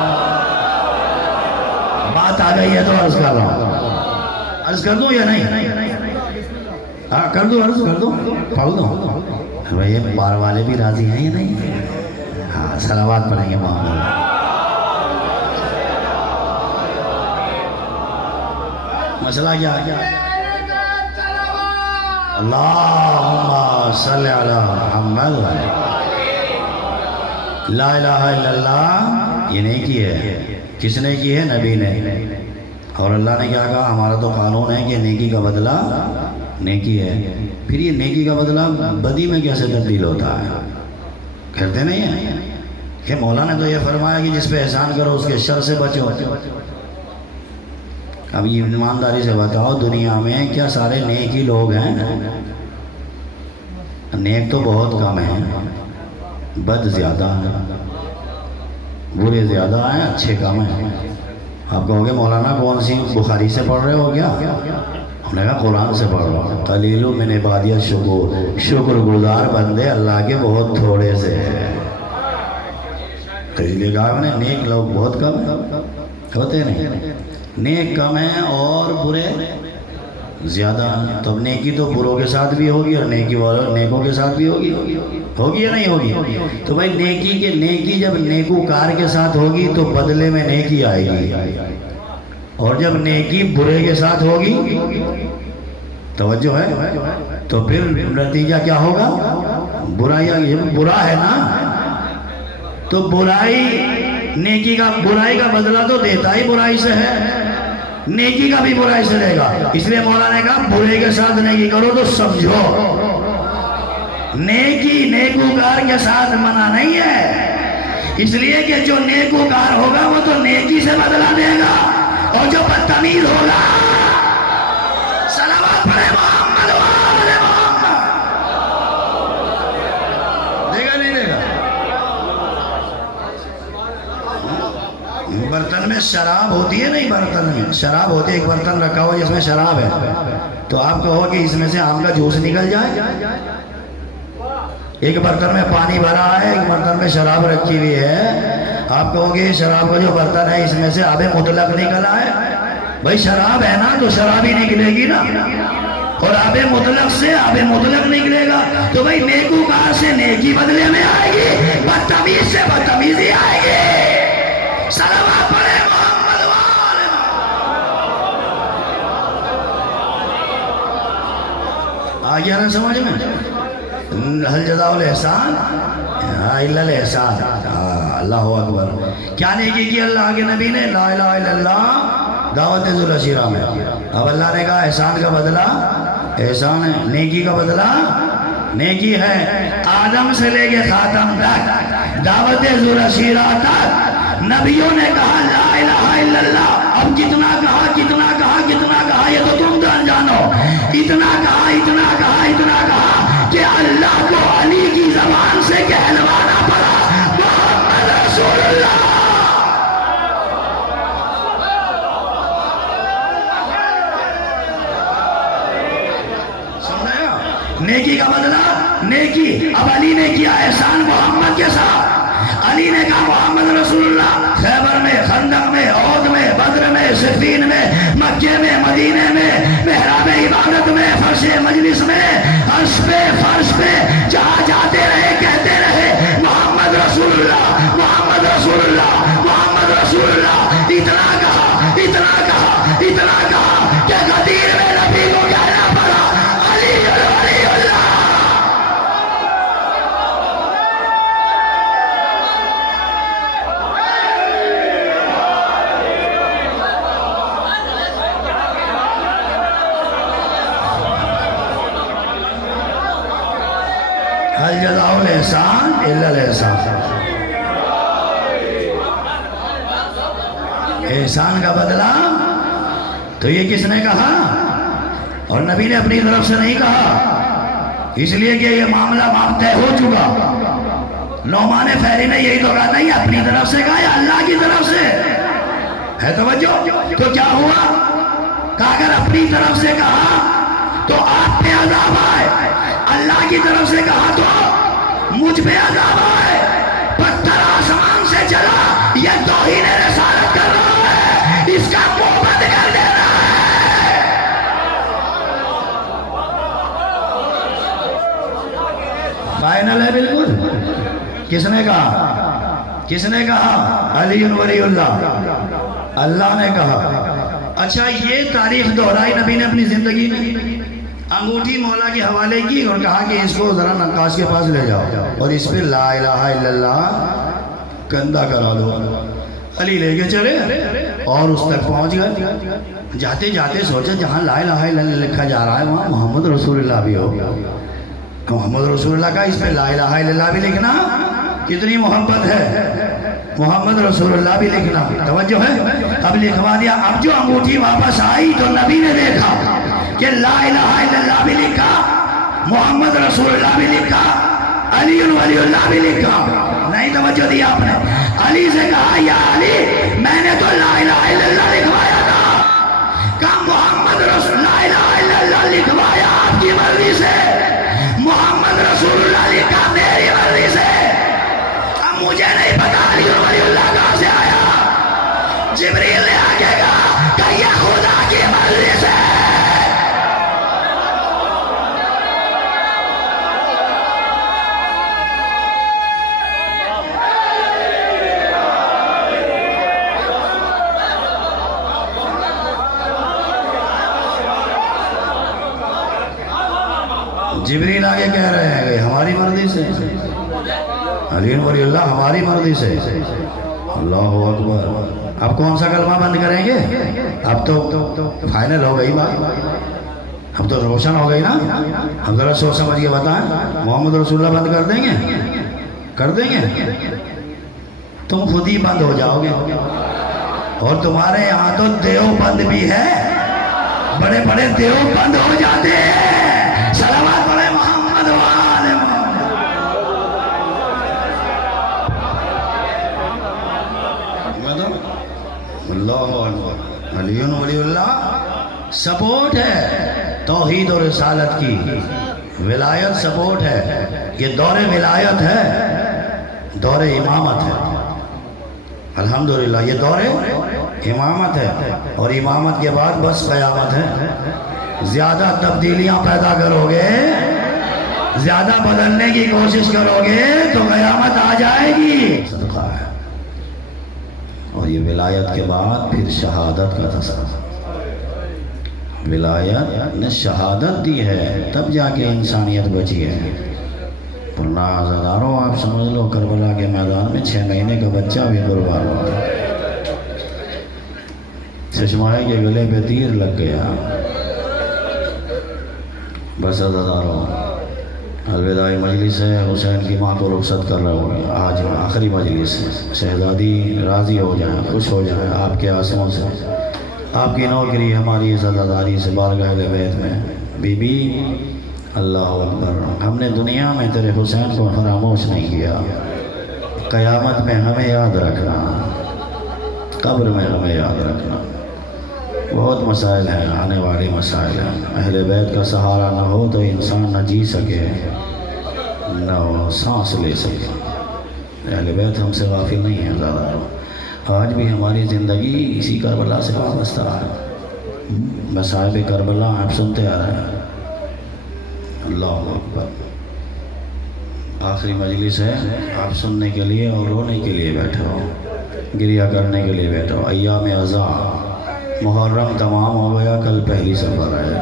بات آ گئی ہے تو عرض کر رہا ہوں. عرض کر دوں یا نہیں؟ ہاں کر دوں, عرض کر دوں, پڑھ دوں. یہ بار والے بھی راضی ہیں یا نہیں؟ ہاں صلوات پڑھیں گے محمد. مسئلہ کیا ہے؟ اللہم صلی علی محمد. لا الہ الا اللہ یہ نیکی ہے. کس نے کی ہے؟ نبی نے. اور اللہ نے کیا کہا؟ ہمارا تو قانون ہے کہ نیکی کا بدلہ نیکی ہے. پھر یہ نیکی کا بدلہ بدی میں کیسے تبدیل ہوتا ہے؟ کہتے نہیں ہیں کہ مولا نے تو یہ فرمایا کہ جس پہ احسان کرو اس کے شر سے بچو. اب یہ ایمانداری سے بتاؤ, دنیا میں کیا سارے نیک ہی لوگ ہیں؟ نیک تو بہت کم ہیں, بد زیادہ ہیں, برے زیادہ ہیں, اچھے کم ہیں. آپ کہو گے مولانا کون سی بخاری سے پڑھ رہے ہو کیا؟ ہم نے کہا قرآن سے پڑھ رہا ہوں. قلیل من عبادی الشکور, شکر گزار بندے اللہ کے بہت تھوڑے سے ہیں. تو اس لیے کہا میں نے نیک لوگ بہت کم ہوتے نہیں. نیک کم ہیں اور برے زیادہ. تو نیکی تو بروں کے ساتھ بھی ہوگی اور نیکی والوں نیکوں کے ساتھ بھی ہوگی یا نہیں ہوگی؟ تو بھائی نیکی جب نیکوکار کے ساتھ ہوگی تو بدلے میں نیکی آئے گی, اور جب نیکی برے کے ساتھ ہوگی, توجہ ہے, تو پھر نتیجہ کیا ہوگا؟ برا ہے نا. تو نیکی کا برائی کا بدلہ تو دیتا ہی برائی سے ہے, نیکی کا بھی برائی سے دے گا. اس لیے مولا نے کہا برے کے ساتھ نیکی کرو تو سمجھو نیکی نیکوکار کے ساتھ منع نہیں ہے. اس لیے کہ جو نیکوکار ہوگا وہ تو نیکی سے بدلہ دے گا, اور جو بدتمیز ہوگا صلوات پڑھے محمد وآل محمد, دے گا نہیں دے گا؟ میں شراب ہوتی ہے نا، برتن میں شراب ہوتی ہے، ایک برتن رکھا ہوا جس میں شراب ہے، تو آپ کہو کہ اس میں سے آم کا جوس نکل جائے؟ ایک برتن میں پانی بھرا ہے، ایک برتن میں شراب رکھی ہوئی ہے، آپ کہو گے شراب کا جو برتن ہے اس میں سے آب مطلق نکل آئے؟ بھائی شراب ہے نا تو شراب ہی نکلے گی نا، اور آب مطلق سے آب مطلق نکلے گا، تو بھائی نیکوکار سے نیکی بدلے میں آئے گی، بدتمیز سے بدتمیزی آئے گی۔ صلوات پڑھے محمد والے۔ آ گیا نا سمجھ میں؟ حل جزاء الاحسان الا الاحسان۔ اللہ اکبر۔ کیا نیکی کی اللہ کے نبی نے؟ لا الہ الا اللہ دعوت ذو العشیرہ میں۔ اب اللہ نے کہا احسان کا بدلہ احسان ہے، نیکی کا بدلہ نیکی ہے۔ آدم سے لے کے خاتم تک دعوت ذو العشیرہ تک نبیوں نے کہا لا الہ الا اللہ۔ اب کتنا کہا کتنا کہا کتنا کہا یہ تو تم جانو، اتنا کہا اتنا کہا اتنا کہا کہ اللہ کو علی کی زبان سے کہلوانا پڑا محمد رسول اللہ۔ سمجھایا؟ نیکی کا بدلہ نیکی۔ اب علی نے کیا احسان محمد کے ساتھ۔ علی نے کہا محمد رسول اللہ خیبر میں، خندق میں، احد میں، بدر میں، صفین میں، مکے میں، مدینے میں، محراب عبادت میں، فرش مجلس میں، عرش پہ فرش پہ جہاں جاتے رہے کہتے رہے محمد رسول اللہ محمد رسول اللہ محمد رسول اللہ۔ اتنا کہا اتنا کہا اتنا کہا کہ غدیر میں نبی کو کہنا پڑا علی ولی اللہ۔ حل جزاء الاحسان الا الاحسان۔ احسان کا بدلہ تو یہ کس نے کہا؟ اور نبی نے اپنی طرف سے نہیں کہا، اس لیے کہ یہ معاملہ معاف طے ہو چکا۔ نعمان فہری نے یہی تو کہا، نہیں اپنی طرف سے کہا یا اللہ کی طرف سے ہے؟ توجہ۔ تو کیا ہوا؟ کہ اگر اپنی طرف سے کہا تو آپ پہ عذاب آئے، اللہ کی طرف سے کہا تو مجھ پہ عذاب آئے۔ پتھر آسمان سے چلا، یہ توہین رسالت کر رہا ہے، اس کا منہ بند کر دینا ہے۔ فائنل ہے بالکل۔ کس نے کہا؟ کس نے کہا؟ علی ولی اللہ۔ اللہ نے کہا۔ اچھا یہ تاریخ دہرائی نبی نے اپنی زندگی میں، انگوٹھی مولا کے حوالے کی اور کہا کہ اس کو ذرا نقاش کے پاس لے جاؤ اور اس پہ لا الہ الا اللہ کندہ کرا دو۔ علی لے کے چلے اور اس تک پہنچ گئے۔ جاتے جاتے سوچا جہاں لا الہ الا اللہ لکھا جا رہا ہے وہاں محمد رسول اللہ بھی ہو۔ محمد رسول اللہ کا اس پہ لا الہ الا اللہ بھی لکھنا کتنی محبت ہے، محمد رسول اللہ بھی لکھنا۔ توجہ ہے؟ اب لکھوا دیا۔ اب جو انگوٹھی واپس آئی تو نبی نے دیکھا کہ لا الہ الا اللہ بھی لکھا، محمد رسول اللہ بھی لکھا، علی ولی اللہ بھی لکھا۔ نہیں توجہ دیا آپ نے؟ علی سے کہا یا علی میں نے تو لا الہ الا اللہ لکھوایا تھا۔ کہا محمد رسول لا الہ الا اللہ لکھوایا آپ کی مرضی سے، محمد رسول اللہ لکھا میری مرضی سے۔ اب مجھے نہیں پتا علی ولی اللہ کہاں سے آیا۔ جبریل نے آگے کہا کہ یہ خدا کی مرضی سے۔ جبریل آگے کہہ رہے ہیں کہ ہماری مرضی سے، علی ولی اللہ ہماری مرضی سے۔ اللہ اکبر۔ اب کون سا کلمہ بند کریں گے؟ اب تو فائنل ہو گئی بات، اب تو روشن ہو گئی نا۔ اب ذرا سوچ سمجھ کے بتائیں، محمد رسول اللہ بند کر دیں گے؟ کر دیں گے؟ تم خود ہی بند ہو جاؤ گے۔ اور تمہارے یہاں تو دیوبند بھی ہے، بڑے بڑے دیوبند ہو جاتے ہیں۔ صلوات پڑھے محمد وآل محمد۔ علی ولی اللہ سپورٹ ہے توحید و رسالت کی، ولایت سپورٹ ہے، یہ دور ولایت ہے، دور امامت ہے، الحمدللہ یہ دور امامت ہے، اور امامت کے بعد بس قیامت ہے۔ زیادہ تبدیلیاں پیدا کرو گے، زیادہ بدلنے کی کوشش کرو گے تو قیامت آ جائے گی، صدقہ ہے۔ اور یہ ولایت کے بعد پھر شہادت کا تذکرہ، ولایت نے شہادت دی ہے تب جا کے انسانیت بچی ہے، ورنہ عزاداروں آپ سمجھ لو کربلا کے میدان میں 6 مہینے کا بچہ بھی قربان ہوتا، چشمائے کے گلے پہ تیر لگ گیا۔ بس عزاداروں الوداعی مجلس ہے، حسین کی ماں کو رخصت کر رہے ہوں گے، آج آخری مجلس ہے، شہزادی راضی ہو جائیں، خوش ہو جائیں آپ کے آنسوؤں سے، آپ کی نوکری ہماری عزاداری سے بارگاہ بیت میں۔ بی بی اللہ اکبر، ہم نے دنیا میں تیرے حسین کو فراموش نہیں کیا، قیامت میں ہمیں یاد رکھنا، قبر میں ہمیں یاد رکھنا۔ بہت مسائل ہیں، آنے والی مسائل ہیں، اہل بیت کا سہارا نہ ہو تو انسان نہ جی سکے نہ سانس لے سکے۔ اہل بیت ہم سے غافل نہیں ہیں زیادہ، آج بھی ہماری زندگی اسی کربلا سے وابستہ ہے، مصائب کربلا آپ سنتے آ رہے ہیں۔ اللہ اکبر، آخری مجلس ہے، آپ سننے کے لیے اور رونے کے لیے بیٹھے ہو، گریہ کرنے کے لیے بیٹھے ہو۔ ایام عزا، محرم تمام ہو گیا، کل پہلی سفر ہے،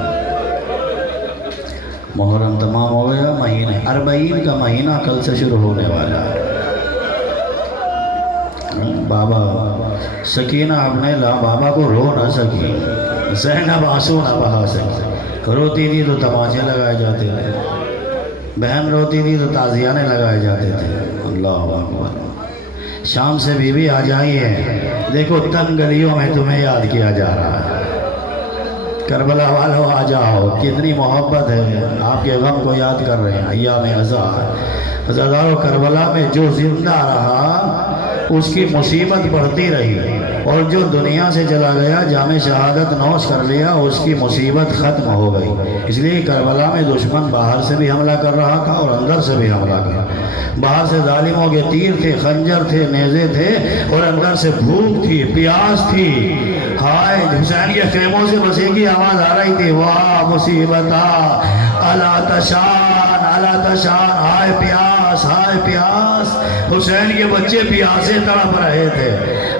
محرم تمام ہو گیا، مہینے 40 کا مہینہ کل سے شروع ہونے والا ہے۔ بابا سکینہ اپنے بابا کو رو نہ سکی، زینب آنسو نہ بہا سکی، روتی تھی تو تماچے لگائے جاتے تھے، بہن روتی تھی تو تازیانے لگائے جاتے تھے۔ اللہ اکبر، شام سے بیوی آ جائیے، دیکھو تنگ گلیوں میں تمہیں یاد کیا جا رہا ہے، کربلا والوں آ جاؤ، کتنی محبت ہے، آپ کے غم کو یاد کر رہے ہیں۔ ایام عزا، عزادارو کربلا میں جو زندہ رہا اس کی مصیبت بڑھتی رہی، اور جو دنیا سے چلا گیا جام شہادت نوش کر لیا اس کی مصیبت ختم ہو گئی۔ اس لیے کربلا میں دشمن باہر سے بھی حملہ کر رہا تھا اور اندر سے بھی حملہ کر رہا تھا، باہر سے ظالموں کے تیر تھے، خنجر تھے، نیزے تھے، اور اندر سے بھوک تھی، پیاس تھی۔ ہائے، حسین کے خیموں سے مسیح کی آواز آ رہی تھی، واہ مصیبتا الا تشان الا تشان، ہائے پیاس، ہائے پیاس۔ حسین کے بچے پیاسے تڑپ رہے تھے۔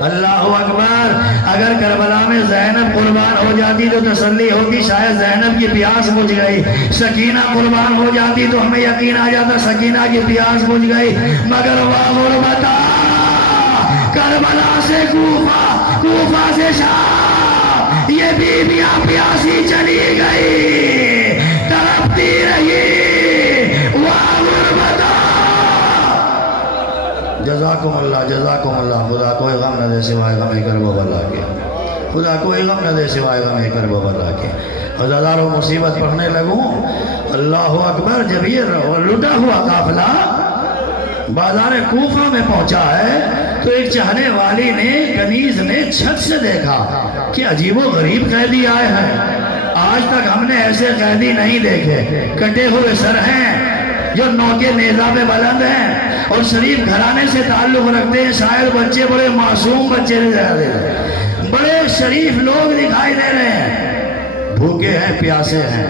اللہ اکبر، اگر کربلا میں زینب قربان ہو جاتی تو تسلی ہوتی، شاید زینب کی پیاس بجھ گئی۔ سکینہ قربان ہو جاتی تو ہمیں یقین آ جاتا سکینہ کی پیاس بجھ گئی، مگر واہ غربتا، کربلا سے کوفہ، کوفہ سے شام، یہ بیویاں پیاسی چلی گئی، تڑپتی رہی، واہ غربتا۔ جزاکم اللہ، جزاکم اللہ۔ خدا کوئی غم نہ دے سوائے غم کرب و بلا کے، خدا کوئی غم نہ دے سوائے غم کرب و بلا کے۔ عزاداروں مصیبت پڑھنے لگوں، اللہ اکبر، جب یہ لٹا ہوا قافلہ بازار کوفہ میں پہنچا ہے تو ایک چہنے والی نے، کنیز نے چھت سے دیکھا کہ عجیب و غریب قیدی آئے ہیں، آج تک ہم نے ایسے قیدی نہیں دیکھے، کٹے ہوئے سر ہیں، جو نوکے نیزہ پہ بلند ہیں، اور شریف گھرانے سے تعلق رکھتے ہیں، شاید بچے بڑے معصوم بچے بڑے شریف لوگ دکھائی دے رہے ہیں، بھوکے ہیں، پیاسے ہیں۔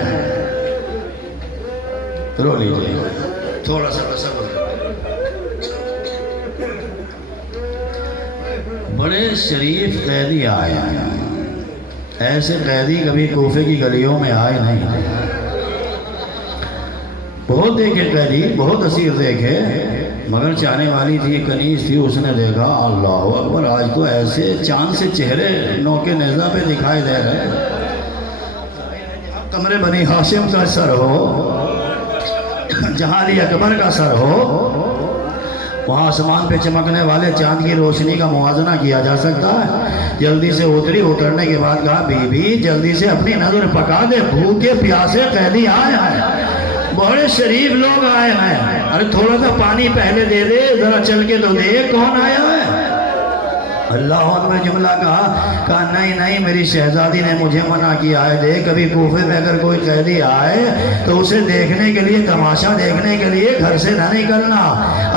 رو لیجیے تھوڑا سا صبر، بڑے شریف قیدی آئے ہیں، ایسے قیدی کبھی کوفے کی گلیوں میں آئے نہیں، بہت دیکھے قیدی، بہت اسیر دیکھے، مگر چاہنے والی تھی، کنیز تھی، اس نے دیکھا اللہ اکبر، آج تو ایسے چاند سے چہرے نوکے نیزہ پہ دکھائی دے رہے ہیں، قمر بنی ہاشم کا سر ہو، جہاں علی اکبر کا سر ہو، وہاں آسمان پہ چمکنے والے چاند کی روشنی کا موازنہ کیا جا سکتا ہے۔ جلدی سے اتری، اترنے کے بعد کہا بی بی جلدی سے اپنی نظر پکا دے، بھوکے پیاسے قیدی آئے ہیں، بڑے شریف لوگ آئے ہیں، ارے تھوڑا سا پانی پہلے دے دے، ذرا چل کے تو دیکھ کون آیا ہے۔ اللہ اکبر جملہ کہا نہیں نہیں میری شہزادی نے مجھے منع کیا ہے، دیکھ کبھی کوفے میں اگر کوئی قیدی آئے تو اسے دیکھنے کے لیے، تماشا دیکھنے کے لیے گھر سے نہ نکلنا۔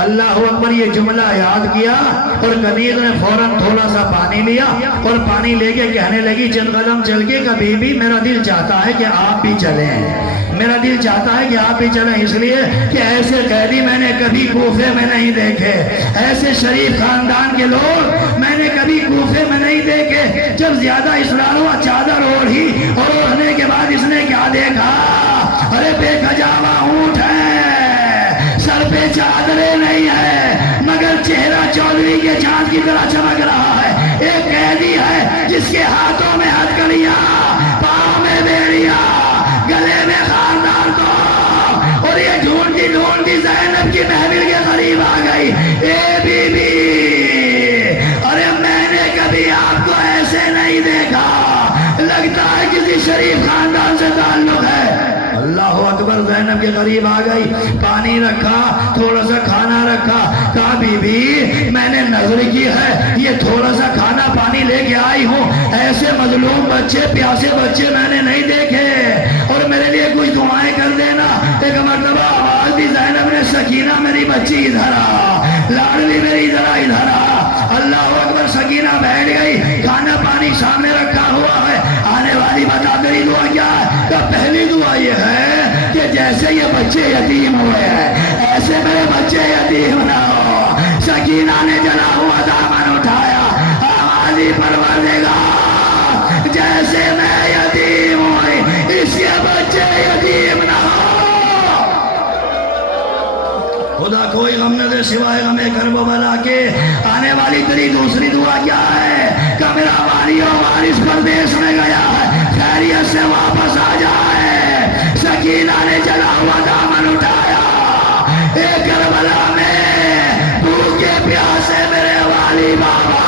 اللہ اکبر یہ جملہ یاد کیا اور کنیز نے فوراً تھوڑا سا پانی لیا اور پانی لے کے کہنے لگی چند قدم چل کے کبھی بھی میرا دل چاہتا ہے کہ آپ بھی چلیں، میرا دل چاہتا ہے کہ آپ بھی چلیں، اس لیے کہ ایسے قیدی میں نے کبھی کوفے میں نہیں دیکھے، ایسے شریف خاندان کے لوگ میں نے کبھی کوفے میں نہیں دیکھے۔ جب زیادہ اصرار ہوا چادر اوڑھی اور اوڑھنے کے بعد اس نے کیا دیکھا؟ ارے بے کجاوا اونٹ ہے، سر پہ چادریں نہیں ہے، مگر چہرہ چودھری کے چاند کی طرح چمک رہا ہے۔ ایک قیدی ہے جس کے ہاتھوں میں ہتھکڑیاں، پاؤں میں بیڑیاں، گلے میں خاردار تو، اور یہ ڈھونڈتی زینب کی محفل کے قریب آ گئی۔ اے بی بی، ارے میں نے کبھی آپ کو ایسے نہیں دیکھا، لگتا ہے کسی شریف خاندان سے تعلق ہے۔ اللہ اکبر، زینب کے قریب آ گئی، پانی رکھا، تھوڑا سا کھانا رکھا، کہا بی بی میں نے نظر کی ہے یہ تھوڑا سا کھانا پانی لے کے آئی ہوں، ایسے مظلوم بچے، پیاسے بچے میں نے نہیں دیکھے، اور میرے لیے کچھ دعائیں کر دینا۔ ایک مرتبہ آواز دی زینب نے، سکینہ میری بچی ادھر آ، لاڈلی میری ذرا ادھر آ۔ اللہ اکبر، سکینہ بیٹھ گئی، کھانا پانی سامنے رکھا ہوا ہے۔ آنے والی بتا تیری دعا کیا ہے؟ کہ پہلی دعا یہ ہے کہ جیسے یہ بچے یتیم ہوئے ہیں ایسے میرے بچے یتیم نہ ہو۔ سکینہ نے جلا ہوا دامن اٹھایا، آوازی پروردگار جیسے میں یتیم ہوئی اس کے بچے یتیم نہ ہو۔ خدا کوئی غم نہ دے سوائے غم کرب و بلا کے۔ آنے والی تیری دوسری دعا کیا ہے؟ کہ میرا والی و وارث پردیس میں گیا ہے، خیریت سے واپس آ جائے۔ سکینہ نے جلا ہوا دامن اٹھایا، اے کربلا میں بھوکے پیاسے میرے والی بابا۔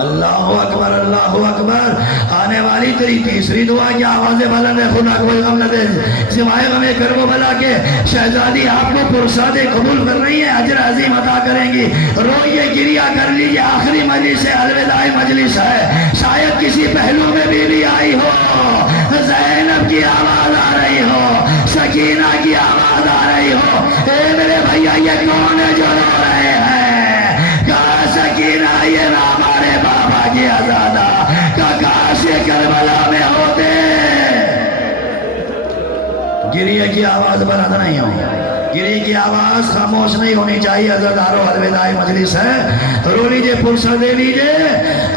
اللہ اکبر، اللہ اکبر۔ آنے والی تیری تیسری دعا کی آواز بلند ہے، خدا کوئی غم نہ دے سوائے غم کرب و بلا کے۔ شہزادی آپ کو پرساد قبول کر رہی ہے، اجر عظیم عطا کریں گی، روئیے گریا کر لیجیے، آخری مجلس ہے، الوداعی مجلس ہے، شاید کسی پہلو میں بیوی آئی ہو، زینب کی آواز آ رہی ہو، سکینہ کی آواز آ رہی ہو۔ اے میرے بھیا یہ کون ہے جو رو رہے ہیں؟ کہا سکینہ یہ ہمارے بابا کی آزادہ، کاش یہ کربلا میں ہوتے۔ گریے کی آواز بلند نہیں ہو، گریے کی آواز خاموش نہیں ہونی چاہیے۔ عزادارو الوداعی مجلس ہے، رو لیجیے، فرصت دے لیجیے۔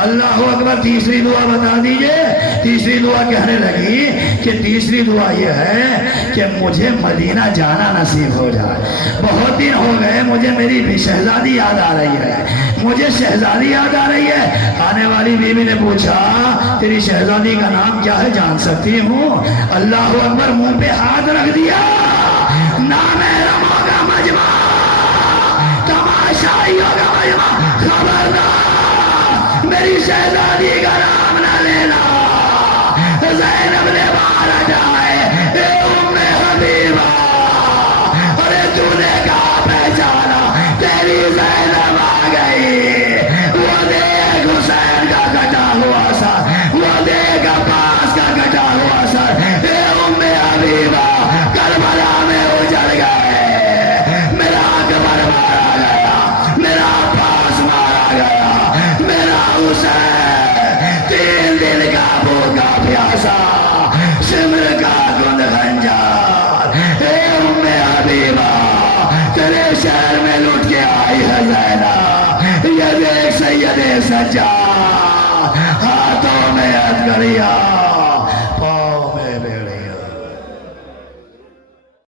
اللہ اکبر، تیسری دعا بتا دیجیے۔ تیسری دعا کہنے لگی کہ تیسری دعا یہ ہے کہ مجھے مدینہ جانا نصیب ہو جائے، بہت دن ہو گئے، مجھے میری بھی شہزادی یاد آ رہی ہے، مجھے شہزادی یاد آ رہی ہے۔ آنے والی بیوی نے پوچھا تیری شہزادی کا نام کیا ہے، جان سکتی ہوں؟ اللہ اکبر، منہ پہ ہاتھ رکھ دیا، نامحرموں کا مجمع، تماشائیوں کا مجمع، خبردار میری شہزادی کا نام نہ لینا۔ زینب نے باہر جائے، اے ام حبیبہ، ارے تو نے کہا پہچانا، تیری زینب آ گئی۔ وہ دیکھ حسین کا کٹا ہوا سر، وہ دیکھ عباس کا کٹا ہوا سر، اے ام حبیبہ کربلا میں اجڑ گئے، میرا اکبر مارا گیا، میرا عباس مارا گیا، میرا حسین 3 دن کا بھوکا پیاسا، شمر کا گند خنجر، اے ام حبیبہ تیرے شہر میں لٹ کے آئی ہے زینب، یہ دیکھ سید سجاد ہاتھوں میں ہتھکڑیاں،